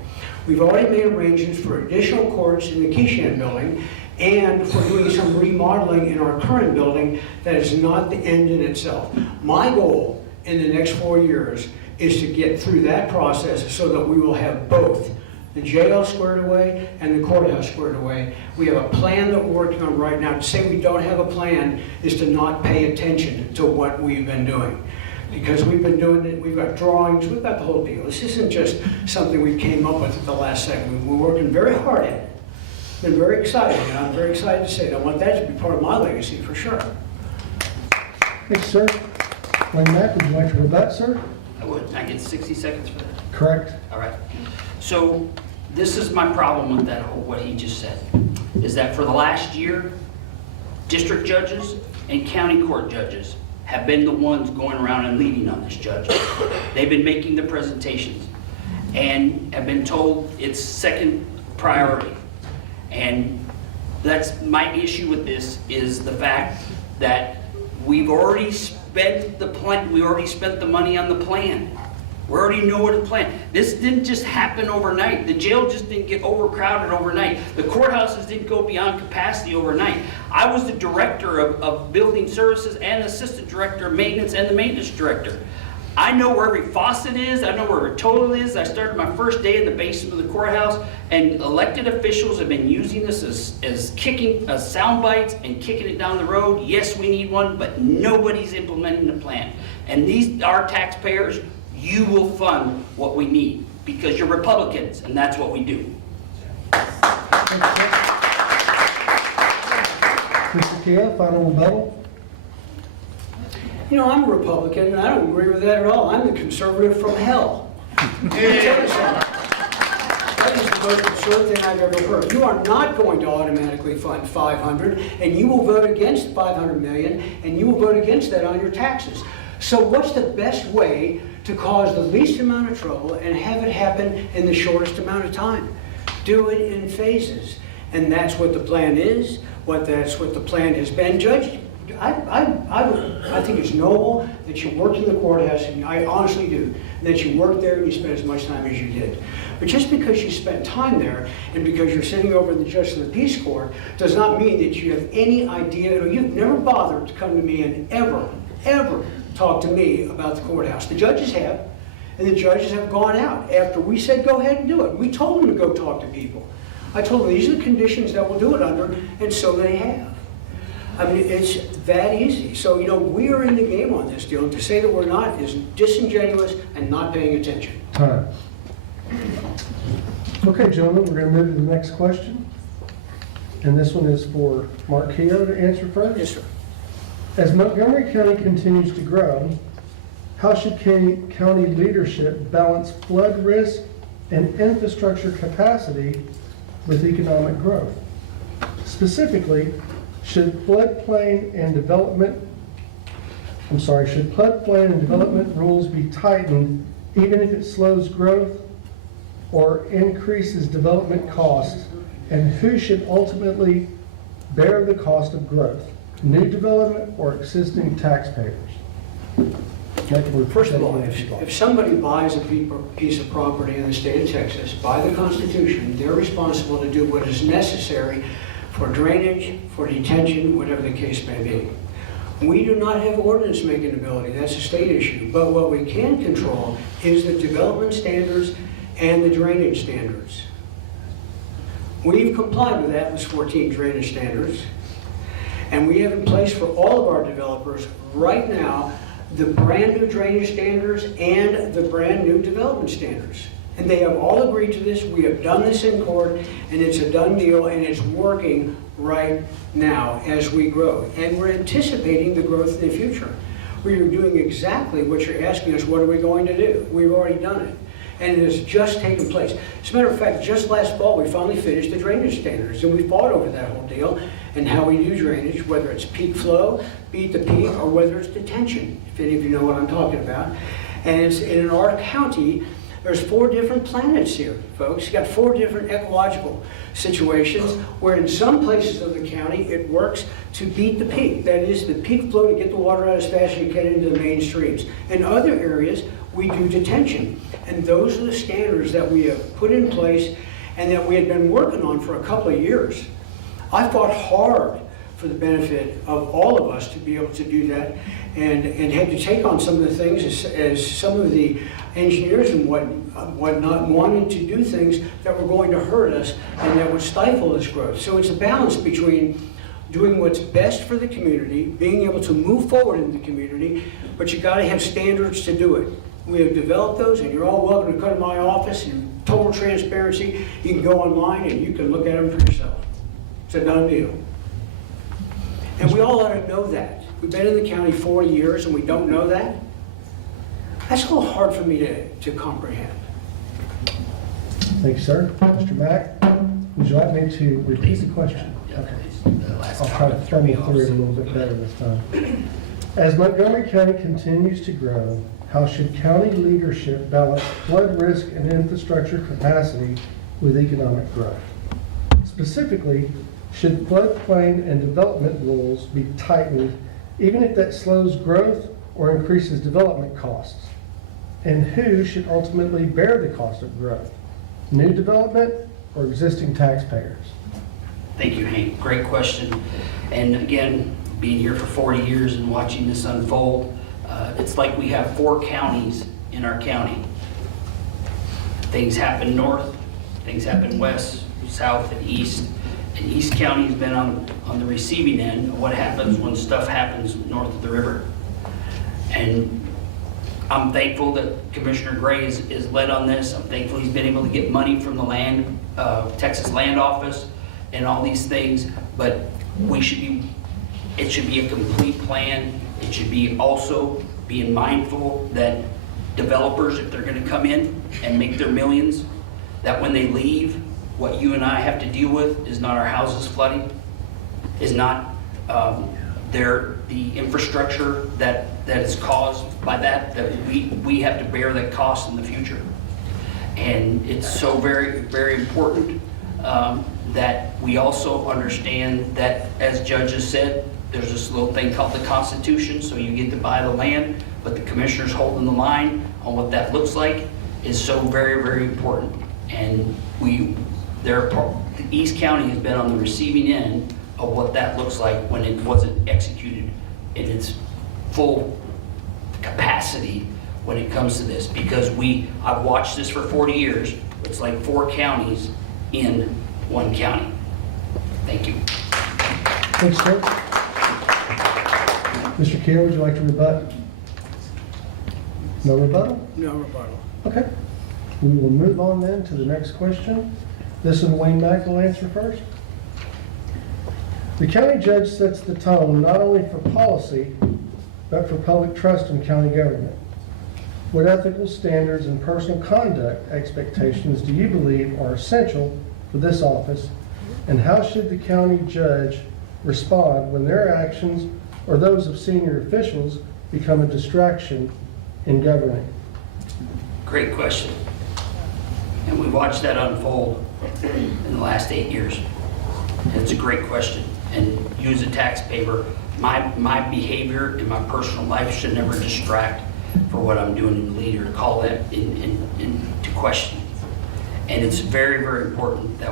We've already made arrangements for additional courts in the Keyshan building, and for doing some remodeling in our current building. That is not the end in itself. My goal in the next 4 years is to get through that process so that we will have both the jail squared away and the courthouse squared away. We have a plan that we're working on right now. To say we don't have a plan is to not pay attention to what we've been doing. Because we've been doing it, we've got drawings, we've got the whole deal. This isn't just something we came up with at the last second. We're working very hard at it. Been very excited, and I'm very excited to say it. I want that to be part of my legacy for sure. Thanks, sir. Wayne Mack, would you like to rebut, sir? I would. I get 60 seconds for that. Correct. All right. So this is my problem with that whole, what he just said, is that for the last year, district judges and county court judges have been the ones going around and leading on this judge. They've been making the presentations and have been told it's second priority. And That's my issue with this, is the fact that we've already spent the plan, we already spent the money on the plan. We already know what the plan. This didn't just happen overnight. The jail just didn't get overcrowded overnight. The courthouses didn't go beyond capacity overnight. I was the director of building services and assistant director of maintenance and the maintenance director. I know where every faucet is. I know where every toilet is. I started my first day in the basement of the courthouse, and elected officials have been using this as kicking sound bites and kicking it down the road. Yes, we need one, but nobody's implementing the plan. And these are taxpayers. You will fund what we need because you're Republicans, and that's what we do. Mr. Kia, final rebuttal? You know, I'm a Republican, and I don't agree with that at all. I'm the conservative from hell. That is the most absurd thing I've ever heard. You are not going to automatically fund 500, and you will vote against 500 million, and you will vote against that on your taxes. So what's the best way to cause the least amount of trouble and have it happen in the shortest amount of time? Do it in phases. And that's what the plan is, that's what the plan has been. Judge, I think it's noble that you worked in the courthouse, and I honestly do, that you worked there and you spent as much time as you did. But just because you spent time there and because you're sitting over in the Justice of the Peace Court does not mean that you have any idea, or you've never bothered to come to me and ever talk to me about the courthouse. The judges have, and the judges have gone out after we said go ahead and do it. We told them to go talk to people. I told them these are the conditions that we'll do it under, and so they have. I mean, it's that easy. So, you know, we are in the game on this deal. To say that we're not is disingenuous and not paying attention. Time. Okay, gentlemen, we're going to move to the next question. And this one is for Mark Keogh to answer first. Yes, sir. As Montgomery County continues to grow, how should county leadership balance flood risk and infrastructure capacity with economic growth? Specifically, should floodplain and development rules be tightened even if it slows growth or increases development costs? And who should ultimately bear the cost of growth? New development or existing taxpayers? First of all, if somebody buys a piece of property in the state of Texas, by the Constitution, they're responsible to do what is necessary for drainage, for detention, whatever the case may be. We do not have ordinance making ability. That's a state issue. But what we can control is the development standards and the drainage standards. We've complied with that with 14 drainage standards. And we have in place for all of our developers right now the brand new drainage standards and the brand new development standards. And they have all agreed to this. We have done this in court, and it's a done deal, and it's working right now as we grow. And we're anticipating the growth in the future. We are doing exactly what you're asking us, what are we going to do? We've already done it. And it has just taken place. As a matter of fact, just last fall, we finally finished the drainage standards, and we fought over that whole deal and how we do drainage, whether it's peak flow, beat the peak, or whether it's detention, if any of you know what I'm talking about. And it's, in our county, there's 4 different planets here, folks. You've got 4 different ecological situations where in some places of the county it works to beat the peak. That is, the peak flow to get the water out as fast as you can into the main streams. In other areas, we do detention. And those are the standards that we have put in place and that we had been working on for a couple of years. I fought hard for the benefit of all of us to be able to do that, and had to take on some of the things as some of the engineers and whatnot wanted to do things that were going to hurt us and that would stifle this growth. So it's a balance between doing what's best for the community, being able to move forward in the community, but you got to have standards to do it. We have developed those, and you're all welcome to come to my office in total transparency. You can go online and you can look at them for yourself. It's a done deal. And we all ought to know that. We've been in the county 40 years and we don't know that. That's a little hard for me to comprehend. Thank you, sir. Mr. Mack, would you like me to repeat the question? Okay. I'll try to funnel through it a little bit better this time. As Montgomery County continues to grow, how should county leadership balance flood risk and infrastructure capacity with economic growth? Specifically, Should floodplain and development rules be tightened, even if that slows growth or increases development costs? And who should ultimately bear the cost of growth? New development or existing taxpayers? Thank you, Hank. Great question. And again, being here for 40 years and watching this unfold, it's like we have 4 counties in our county. Things happen north, things happen west, south, and east. And East County has been on the receiving end of what happens when stuff happens north of the river. And I'm thankful that Commissioner Gray is led on this. I'm thankful he's been able to get money from the Texas Land Office and all these things, but it should be a complete plan. It should be also being mindful that developers, if they're gonna come in and make their millions, that when they leave, what you and I have to deal with is not our houses flooding, is not the infrastructure that is caused by that we have to bear that cost in the future. And it's so very, very important that we also understand that, as judges said, there's this little thing called the Constitution, so you get to buy the land, but the commissioners holding the line on what that looks like is so very, very important. And the East County has been on the receiving end of what that looks like when it wasn't executed in its full capacity when it comes to this. Because I've watched this for 40 years. It's like 4 counties in 1 county. Thank you. Thanks, sir. Mr. Keel, would you like to rebut? No rebuttal? No rebuttal. Okay. We will move on then to the next question. This one Wayne Mack will answer first. The county judge sets the tone not only for policy, but for public trust in county government. What ethical standards and personal conduct expectations do you believe are essential for this office, and how should the county judge respond when their actions or those of senior officials become a distraction in governing? Great question. And we watched that unfold in the last 8 years. And it's a great question. And you as a taxpayer, my behavior in my personal life should never distract for what I'm doing in the leader, call that into question. And it's very, very important that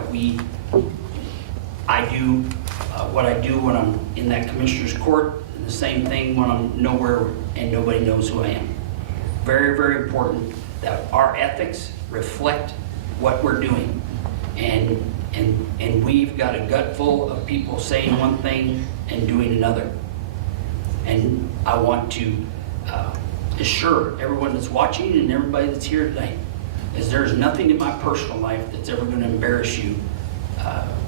I do what I do when I'm in that commissioner's court, and the same thing when I'm nowhere and nobody knows who I am. Very, very important that our ethics reflect what we're doing. And we've got a gut full of people saying one thing and doing another. And I want to assure everyone that's watching and everybody that's here tonight is there's nothing in my personal life that's ever going to embarrass you.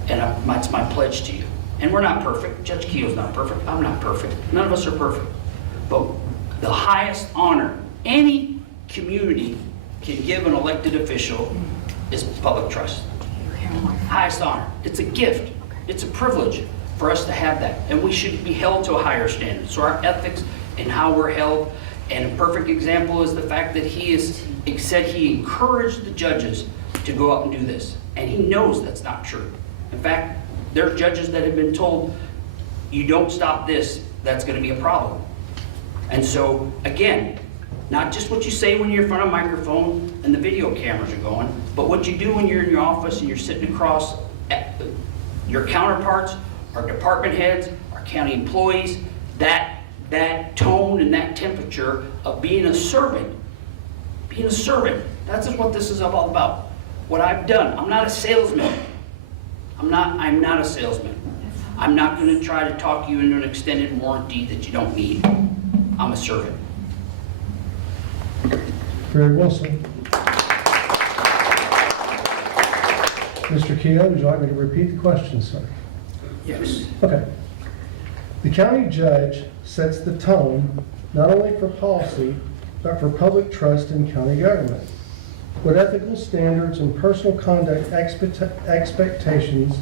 It's my pledge to you. And we're not perfect. Judge Keel's not perfect. I'm not perfect. None of us are perfect. But the highest honor any community can give an elected official is public trust. Highest honor. It's a gift. It's a privilege for us to have that. And we should be held to a higher standard. So our ethics and how we're held. And a perfect example is the fact that he said he encouraged the judges to go out and do this. And he knows that's not true. In fact, there are judges that have been told, you don't stop this, that's going to be a problem. And so, again, not just what you say when you're in front of a microphone and the video cameras are going, but what you do when you're in your office and you're sitting across at your counterparts, our department heads, our county employees, that tone and that temperature of being a servant. Being a servant. That's what this is all about. What I've done. I'm not a salesman. I'm not a salesman. I'm not going to try to talk you into an extended warranty that you don't need. I'm a servant. Very well, sir. Mr. Keogh, would you like me to repeat the question, sir? Yes. Okay. The county judge sets the tone not only for policy, but for public trust in county government. What ethical standards and personal conduct expectations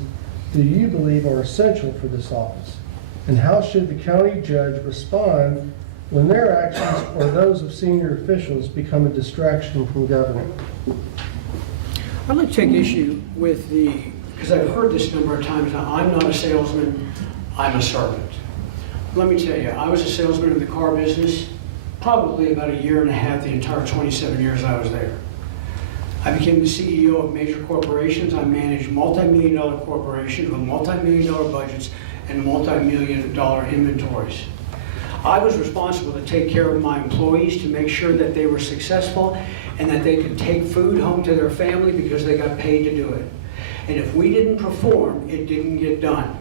do you believe are essential for this office? And how should the county judge respond when their actions or those of senior officials become a distraction from governing? I'd like to take issue with the because I've heard this a number of times now, I'm not a salesman, I'm a servant. Let me tell you, I was a salesman in the car business probably about a year and a half, the entire 27 years I was there. I became the CEO of major corporations. I managed multi-million-dollar corporations with multi-million-dollar budgets and multi-million-dollar inventories. I was responsible to take care of my employees to make sure that they were successful and that they could take food home to their family because they got paid to do it. And if we didn't perform, it didn't get done.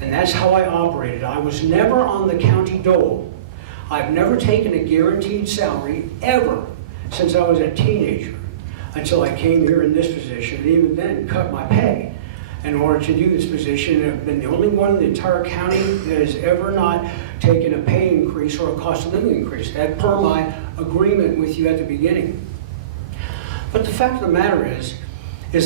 And that's how I operated. I was never on the county dole. I've never taken a guaranteed salary ever since I was a teenager until I came here in this position, and even then cut my pay in order to do this position. And I've been the only one in the entire county that has ever not taken a pay increase or a cost of living increase. That per my agreement with you at the beginning. But the fact of the matter is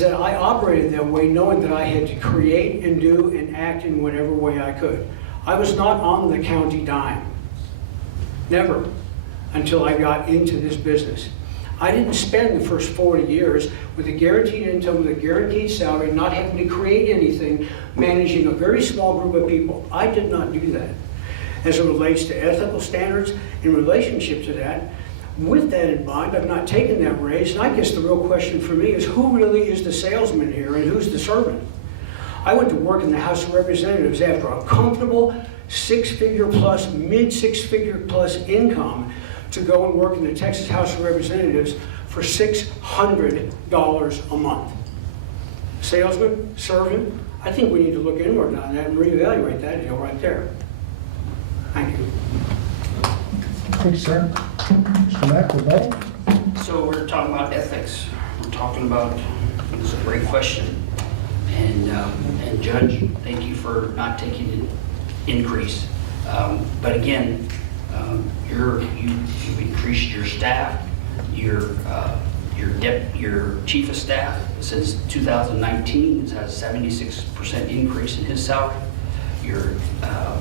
that I operated that way knowing that I had to create and do and act in whatever way I could. I was not on the county dime. Never, until I got into this business. I didn't spend the first 40 years with a guaranteed income, with a guaranteed salary, not having to create anything, managing a very small group of people. I did not do that. As it relates to ethical standards in relationship to that, with that in mind, I've not taken that raise, and I guess the real question for me is who really is the salesman here and who's the servant? I went to work in the House of Representatives after a comfortable six-figure plus, mid-six-figure plus income to go and work in the Texas House of Representatives for $600 a month. Salesman, servant, I think we need to look inward on that and reevaluate that deal right there. Thank you. Thank you, sir. Mr. Mack, rebuttal? So we're talking about ethics. We're talking about, this is a great question. And Judge, thank you for not taking an increase. But again, you've increased your staff, your chief of staff since 2019 has had a 76% increase in his salary. I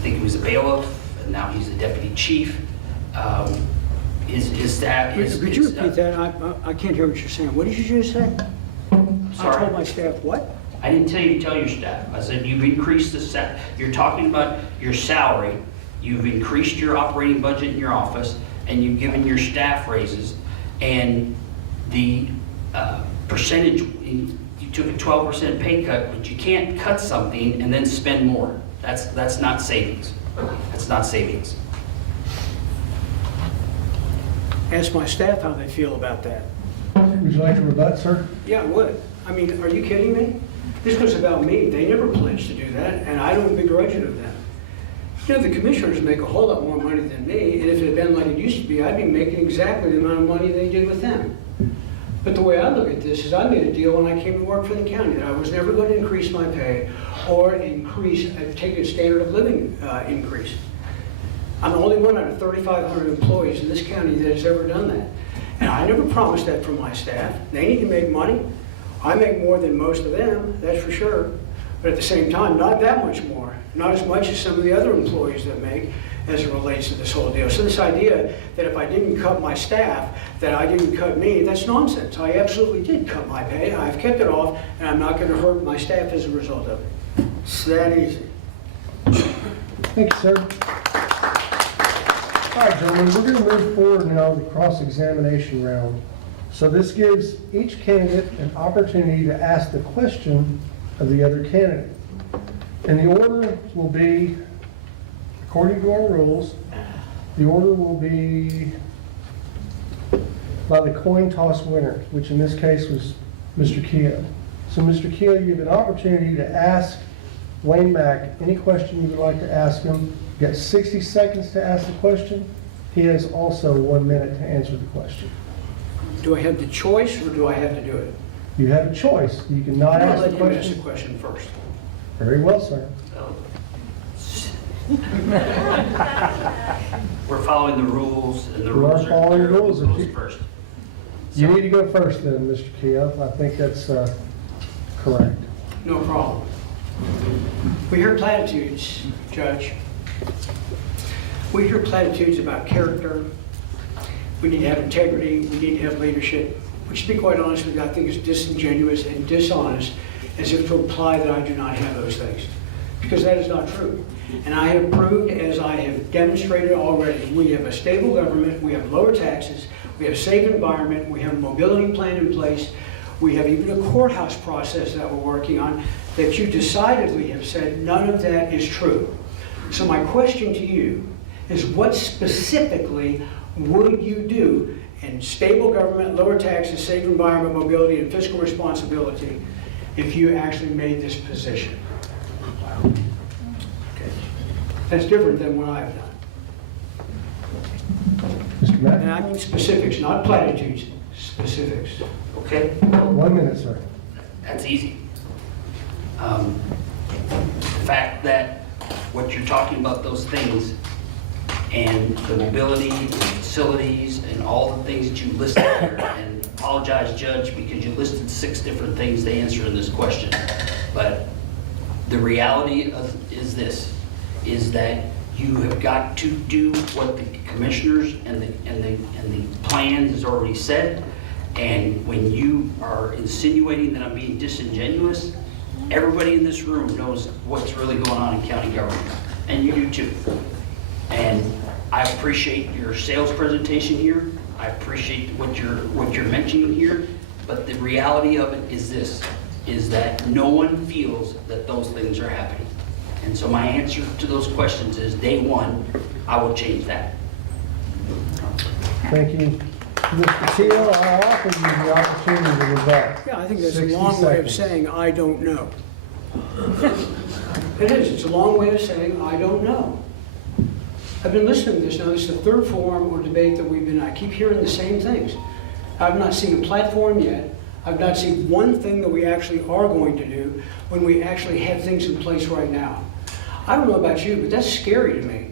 think he was a bailiff, and now he's a deputy chief. His staff. Could you repeat that? I can't hear what you're saying. What did you just say? Sorry. I told my staff what? I didn't tell you to tell your staff. I said you've increased the set. You're talking about your salary. You've increased your operating budget in your office, and you've given your staff raises. And the percentage, you took a 12% pay cut, but you can't cut something and then spend more. That's not savings. That's not savings. Ask my staff how they feel about that. Would you like to rebut, sir? Yeah, I would. I mean, are you kidding me? This was about me. They never pledged to do that, and I don't begrudge it of them. You know, the commissioners make a whole lot more money than me, and if it had been like it used to be, I'd be making exactly the amount of money they did with them. But the way I look at this is I made a deal when I came to work for the county that I was never going to increase my pay or take a standard of living increase. I'm the only one out of 3,500 employees in this county that has ever done that. And I never promised that for my staff. They need to make money. I make more than most of them, that's for sure. But at the same time, not that much more. Not as much as some of the other employees that make as it relates to this whole deal. So this idea that if I didn't cut my staff, that I didn't cut me, that's nonsense. I absolutely did cut my pay. I've kept it off, and I'm not going to hurt my staff as a result of it. It's that easy. Thank you, sir. All right, gentlemen, we're going to move forward now to the cross-examination round. So this gives each candidate an opportunity to ask the question of the other candidate. And the order will be, according to our rules, the order will be by the coin toss winner, which in this case was Mr. Keogh. So Mr. Keogh, you have an opportunity to ask Wayne Mack any question you would like to ask him. You've got 60 seconds to ask the question. He has also 1 minute to answer the question. Do I have the choice, or do I have to do it? You have a choice. You cannot I'll ask let the you ask the question. question first. Very well, sir. We're following the rules, and the We are rules are following the rules. first. You need to go first then, Mr. Keogh. I think that's correct. No problem. We hear platitudes, Judge. We hear platitudes about character. We need to have integrity. We need to have leadership. which to be quite honest with you, I think is disingenuous and dishonest, as if to imply that I do not have those things, because that is not true. And I have proved, as I have demonstrated already, we have a stable government, we have lower taxes, we have a safe environment, we have a mobility plan in place, we have even a courthouse process that we're working on, that you decidedly have said none of that is true. So my question to you is, what specifically would you do in stable government, lower taxes, safe environment, mobility, and fiscal responsibility if you actually made this position? Okay. That's different than what I've done. Mr. Mack? And I mean specifics, not platitudes, specifics. Okay, 1 minute, sir. that's easy. The fact that what you're talking about, those things, and the mobility, and facilities, and all the things that you listed here, and apologize, Judge, because you listed 6 different things to answer in this question. But the reality is this, is that you have got to do what the commissioners and the plan has already said. And when you are insinuating that I'm being disingenuous, everybody in this room knows what's really going on in county government, and you do too. And I appreciate your sales presentation here. I appreciate what you're mentioning here, but the reality of it is this, is that no one feels that those things are happening. And so my answer to those questions is, day one, I will change that. Thank you. Mr. Teal, I offer you the opportunity to rebut. Yeah, I think that's a 60 long way of seconds. saying, I don't know. It is, it's a long way of saying, I don't know. I've been listening to this now, this is the 3rd forum or debate that we've been, I keep hearing the same things. I've not seen a platform yet. I've not seen one thing that we actually are going to do when we actually have things in place right now. I don't know about you, but that's scary to me.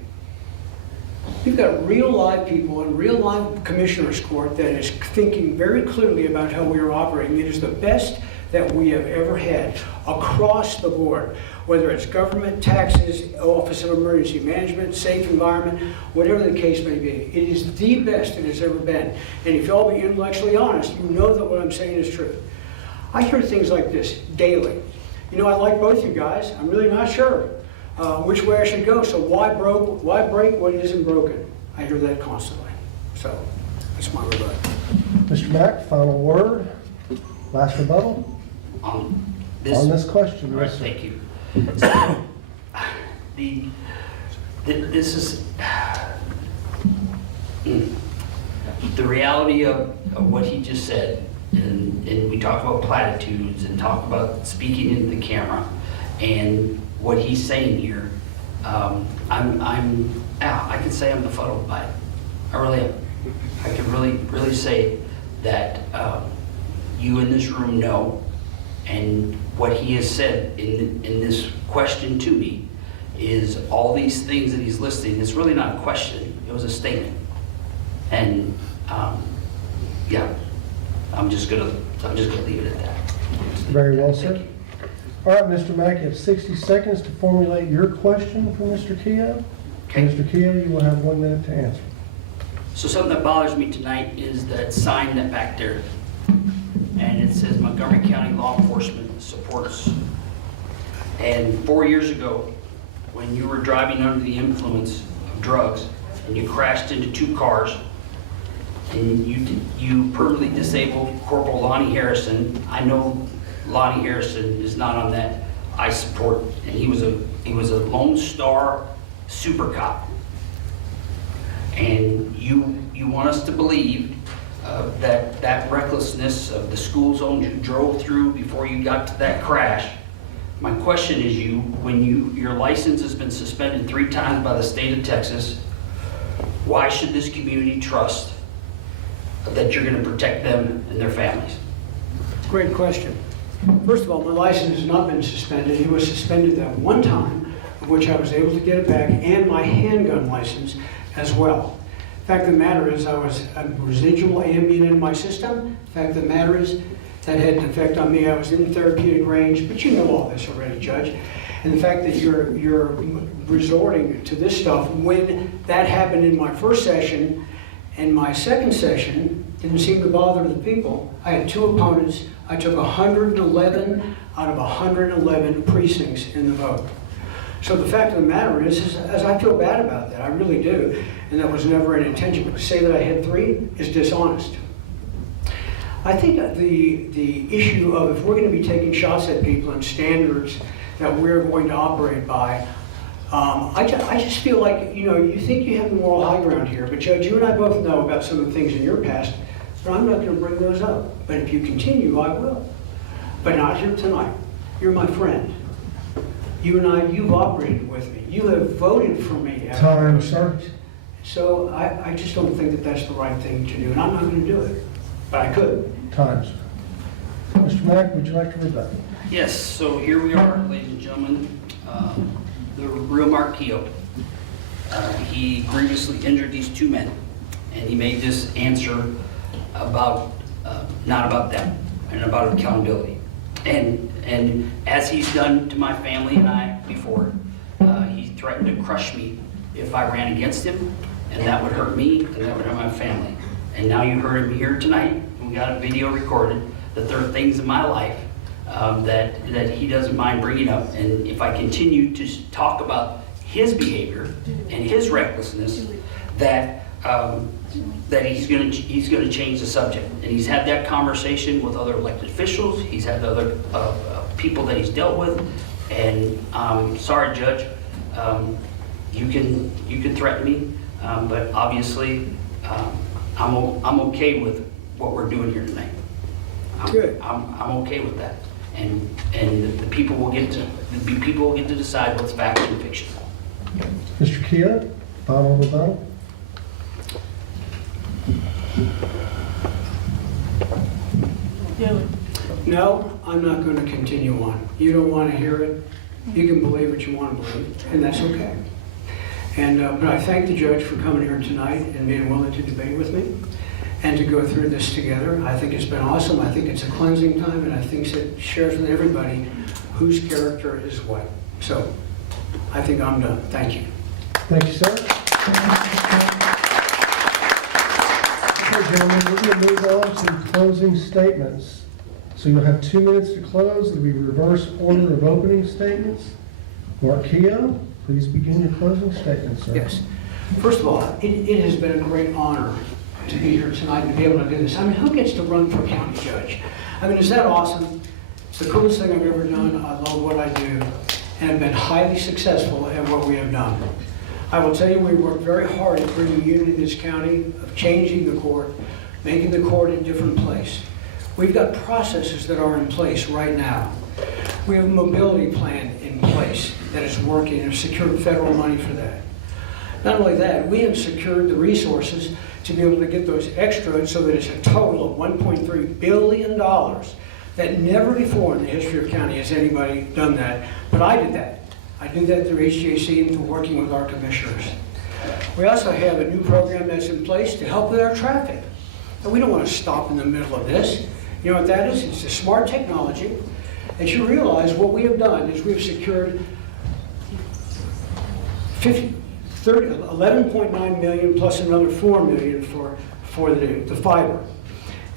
You've got real live people in real live commissioners court that is thinking very clearly about how we are operating. It is the best that we have ever had across the board, whether it's government, taxes, Office of Emergency Management, safe environment, whatever the case may be. It is the best it has ever been. And if y'all be intellectually honest, you know that what I'm saying is true. I hear things like this daily. You know, I like both you guys. I'm really not sure which way I should go. So why break what isn't broken? I hear that constantly. So that's my rebuttal. Mr. Mack, final word, last rebuttal On on this question. All right, Yes, sir. thank you. So, this is the reality of what he just said, and we talk about platitudes and talk about speaking into the camera, and what he's saying here. I can say I'm befuddled by it. I really am. I can really say that you in this room know. And what he has said in this question to me is all these things that he's listing. It's really not a question, it was a statement. And yeah, I'm just gonna leave it at that. Very well, Thank sir. you. All right, Mr. Mack, you have 60 seconds to formulate your question for Mr. Keogh. Okay. Mr. Keogh, you will have 1 minute to answer. So something that bothers me tonight is that sign that back there. And it says Montgomery County Law Enforcement supports. And 4 years ago, when you were driving under the influence of drugs and you crashed into 2 cars and you permanently disabled Corporal Lonnie Harrison. I know Lonnie Harrison is not on that. I support, and he was a Lone Star super cop. And you want us to believe that recklessness of the school zones you drove through before you got to that crash. My question is, when your license has been suspended 3 times by the state of Texas, why should this community trust that you're going to protect them and their families? Great question. First of all, my license has not been suspended. It was suspended that one time, of which I was able to get it back, and my handgun license as well. The fact of the matter is, I was a residual ambient in my system. The fact of the matter is, that had an effect on me. I was in therapeutic range, but you know all this already, Judge. And the fact that you're resorting to this stuff when that happened in my first session and my second session, Didn't seem to bother the people. I had 2 opponents. I took 111 out of 111 precincts in the vote. So the fact of the matter is I feel bad about that. I really do. And that was never an intention. But to say that I had 3 is dishonest. I think that the issue of if we're going to be taking shots at people and standards that we're going to operate by, I just feel like, you think you have the moral high ground here, but Judge, you and I both know about some of the things in your past, but I'm not going to bring those up. But if you continue, I will. But not here tonight. You're my friend. You and I, you've operated with me. You have voted for me. Time, sir. So I just don't think that that's the right thing to do, and I'm not going to do it. But I could. Times. Mr. Mack, would you like to read that? Yes, so here we are, ladies and gentlemen, the real Mark Keogh. He grievously injured these 2 men, and he made this answer about, not about them, and about accountability. And as he's done to my family and I before, he threatened to crush me if I ran against him, and that would hurt me, and that would hurt my family. And now you heard him here tonight, and we got a video recorded, that there are things in my life that he doesn't mind bringing up. And if I continue to talk about his behavior and his recklessness, that he's going to change the subject. And he's had that conversation with other elected officials. He's had other people that he's dealt with. And sorry, Judge, you can threaten me, but obviously I'm okay with what we're doing here tonight. Good. I'm okay with that. And the people will get to decide what's fact and fiction. Mr. Kia, final rebuttal. No, I'm not going to continue on. You don't want to hear it. You can believe what you want to believe, and that's okay. And but I thank the judge for coming here tonight and being willing to debate with me and to go through this together. I think it's been awesome. I think it's a cleansing time, and I think it shares with everybody whose character is what. So I think I'm done. Thank you. Thank you, sir. Okay, gentlemen, we're going to move on to closing statements. So you'll have 2 minutes to close. It'll be reverse order of opening statements. Mark Keogh, please begin your closing statement, sir. Yes. First of all, it has been a great honor to be here tonight and to be able to do this. I mean, who gets to run for county judge? I mean, is that awesome? It's the coolest thing I've ever done. I love what I do, and have been highly successful at what we have done. I will tell you, we worked very hard at bringing unity to this county, of changing the court, making the court a different place. We've got processes that are in place right now. We have a mobility plan in place that is working and secured federal money for that. Not only that, we have secured the resources to be able to get those extra so that it's a total of $1.3 billion that never before in the history of county has anybody done that. But I did that. I did that through HJC and through working with our commissioners. We also have a new program that's in place to help with our traffic. And we don't want to stop in the middle of this. You know what that is? It's a smart technology. And you realize what we have done is we've secured 11.9 million plus another 4 million for the fiber.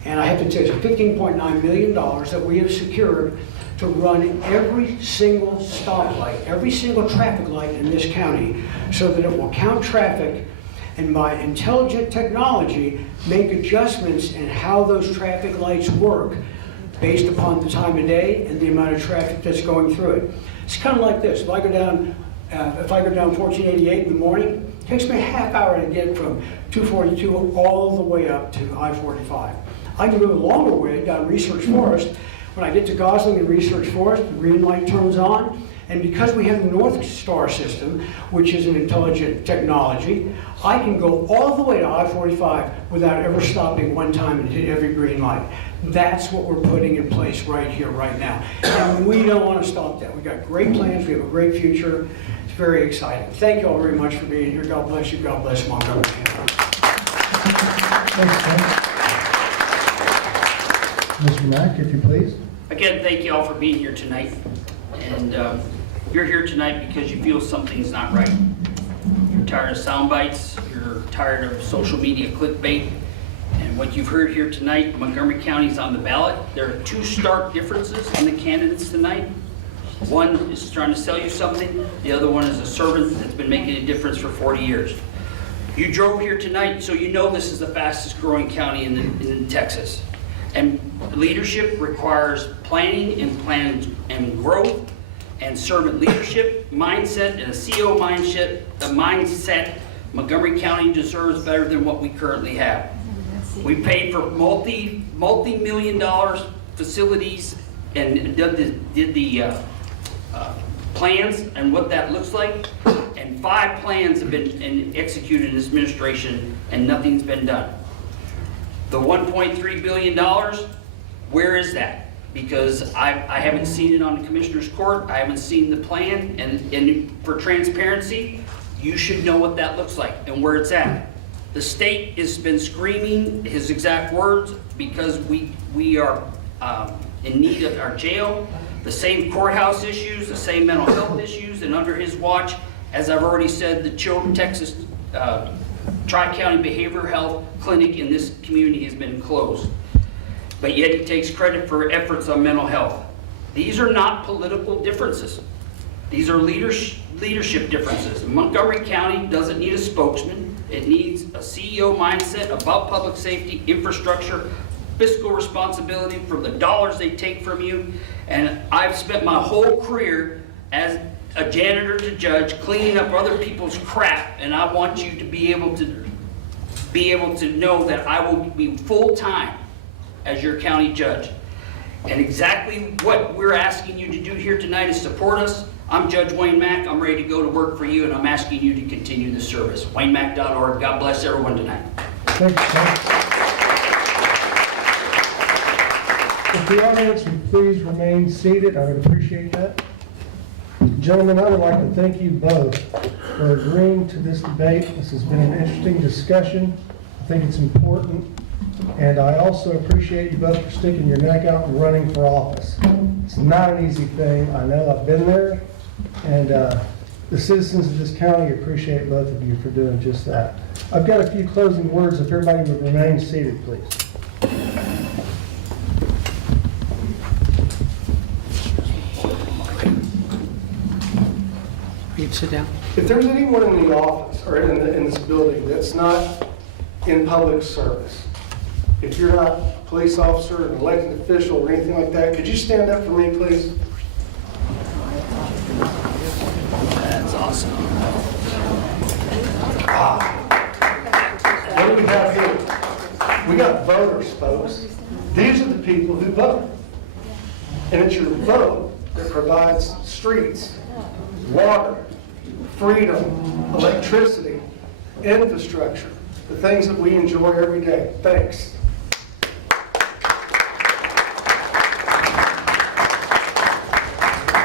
And I have to tell you, it's $15.9 million that we have secured to run every single stoplight, every single traffic light in this county, so that it will count traffic and by intelligent technology make adjustments in how those traffic lights work based upon the time of day and the amount of traffic that's going through it. It's kind of like this. If I go down 1488 in the morning, it takes me a half hour to get from 242 all the way up to I-45. I can go a longer way down Research Forest. When I get to Gosling and Research Forest, the green light turns on, and because we have the North Star system, which is an intelligent technology, I can go all the way to I-45 without ever stopping one time and hit every green light. That's what we're putting in place right here, right now. And we don't want to stop that. We've got great plans. We have a great future. It's very exciting. Thank you all very much for being here. God bless you. God bless Montgomery. Thanks, sir. Mr. Mack, if you please. Again, thank you all for being here tonight. And you're here tonight because you feel something's not right. You're tired of sound bites. You're tired of social media clickbait. And And what you've heard here tonight, Montgomery County is on the ballot. There are two stark differences in the candidates tonight. One is trying to sell you something, the other one is a servant that's been making a difference for 40 years. You drove here tonight, so you know this is the fastest growing county in Texas. And leadership requires planning and growth and servant leadership, mindset, and a CEO mindset. Montgomery County deserves better than what we currently have. We paid for multi-million dollars facilities and did the plans and what that looks like. And 5 plans have been executed in this administration and nothing's been done. The $1.3 billion, where is that? Because I haven't seen it on the Commissioner's Court, I haven't seen the plan, and for transparency, you should know what that looks like and where it's at. The state has been screaming his exact words because we are in need of our jail, the same courthouse issues, the same mental health issues, and under his watch, as I've already said, the Texas Tri-County Behavioral Health Clinic in this community has been closed. But yet he takes credit for efforts on mental health. These are not political differences. These are leadership differences. Montgomery County doesn't need a spokesman. It needs a CEO mindset about public safety, infrastructure, fiscal responsibility for the dollars they take from you. And I've spent my whole career as a janitor to judge cleaning up other people's crap, and I want you to be able to know that I will be full-time as your county judge. And exactly what we're asking you to do here tonight is support us. I'm Judge Wayne Mack. I'm ready to go to work for you, and I'm asking you to continue the service. WayneMack.org. God bless everyone tonight. Thank you, sir. If the audience would please remain seated, I would appreciate that. Gentlemen, I would like to thank you both for agreeing to this debate. This has been an interesting discussion. I think it's important. And I also appreciate you both for sticking your neck out and running for office. It's not an easy thing. I know, I've been there. And the citizens of this county appreciate both of you for doing just that. I've got a few closing words. If everybody would remain seated, please. You can sit down. If there's anyone in the office or in this building that's not in public service, if you're not a police officer, an elected official, or anything like that, could you stand up for me, please? That's awesome. What do we have here? We got voters, folks. These are the people who vote. And it's your vote that provides streets, water, freedom, electricity, infrastructure, the things that we enjoy every day. Thanks.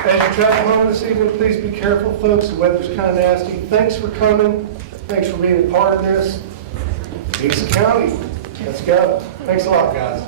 As you travel home this evening, please be careful, folks. The weather's kind of nasty. Thanks for coming. Thanks for being a part of this. East County. Let's go. Thanks a lot, guys.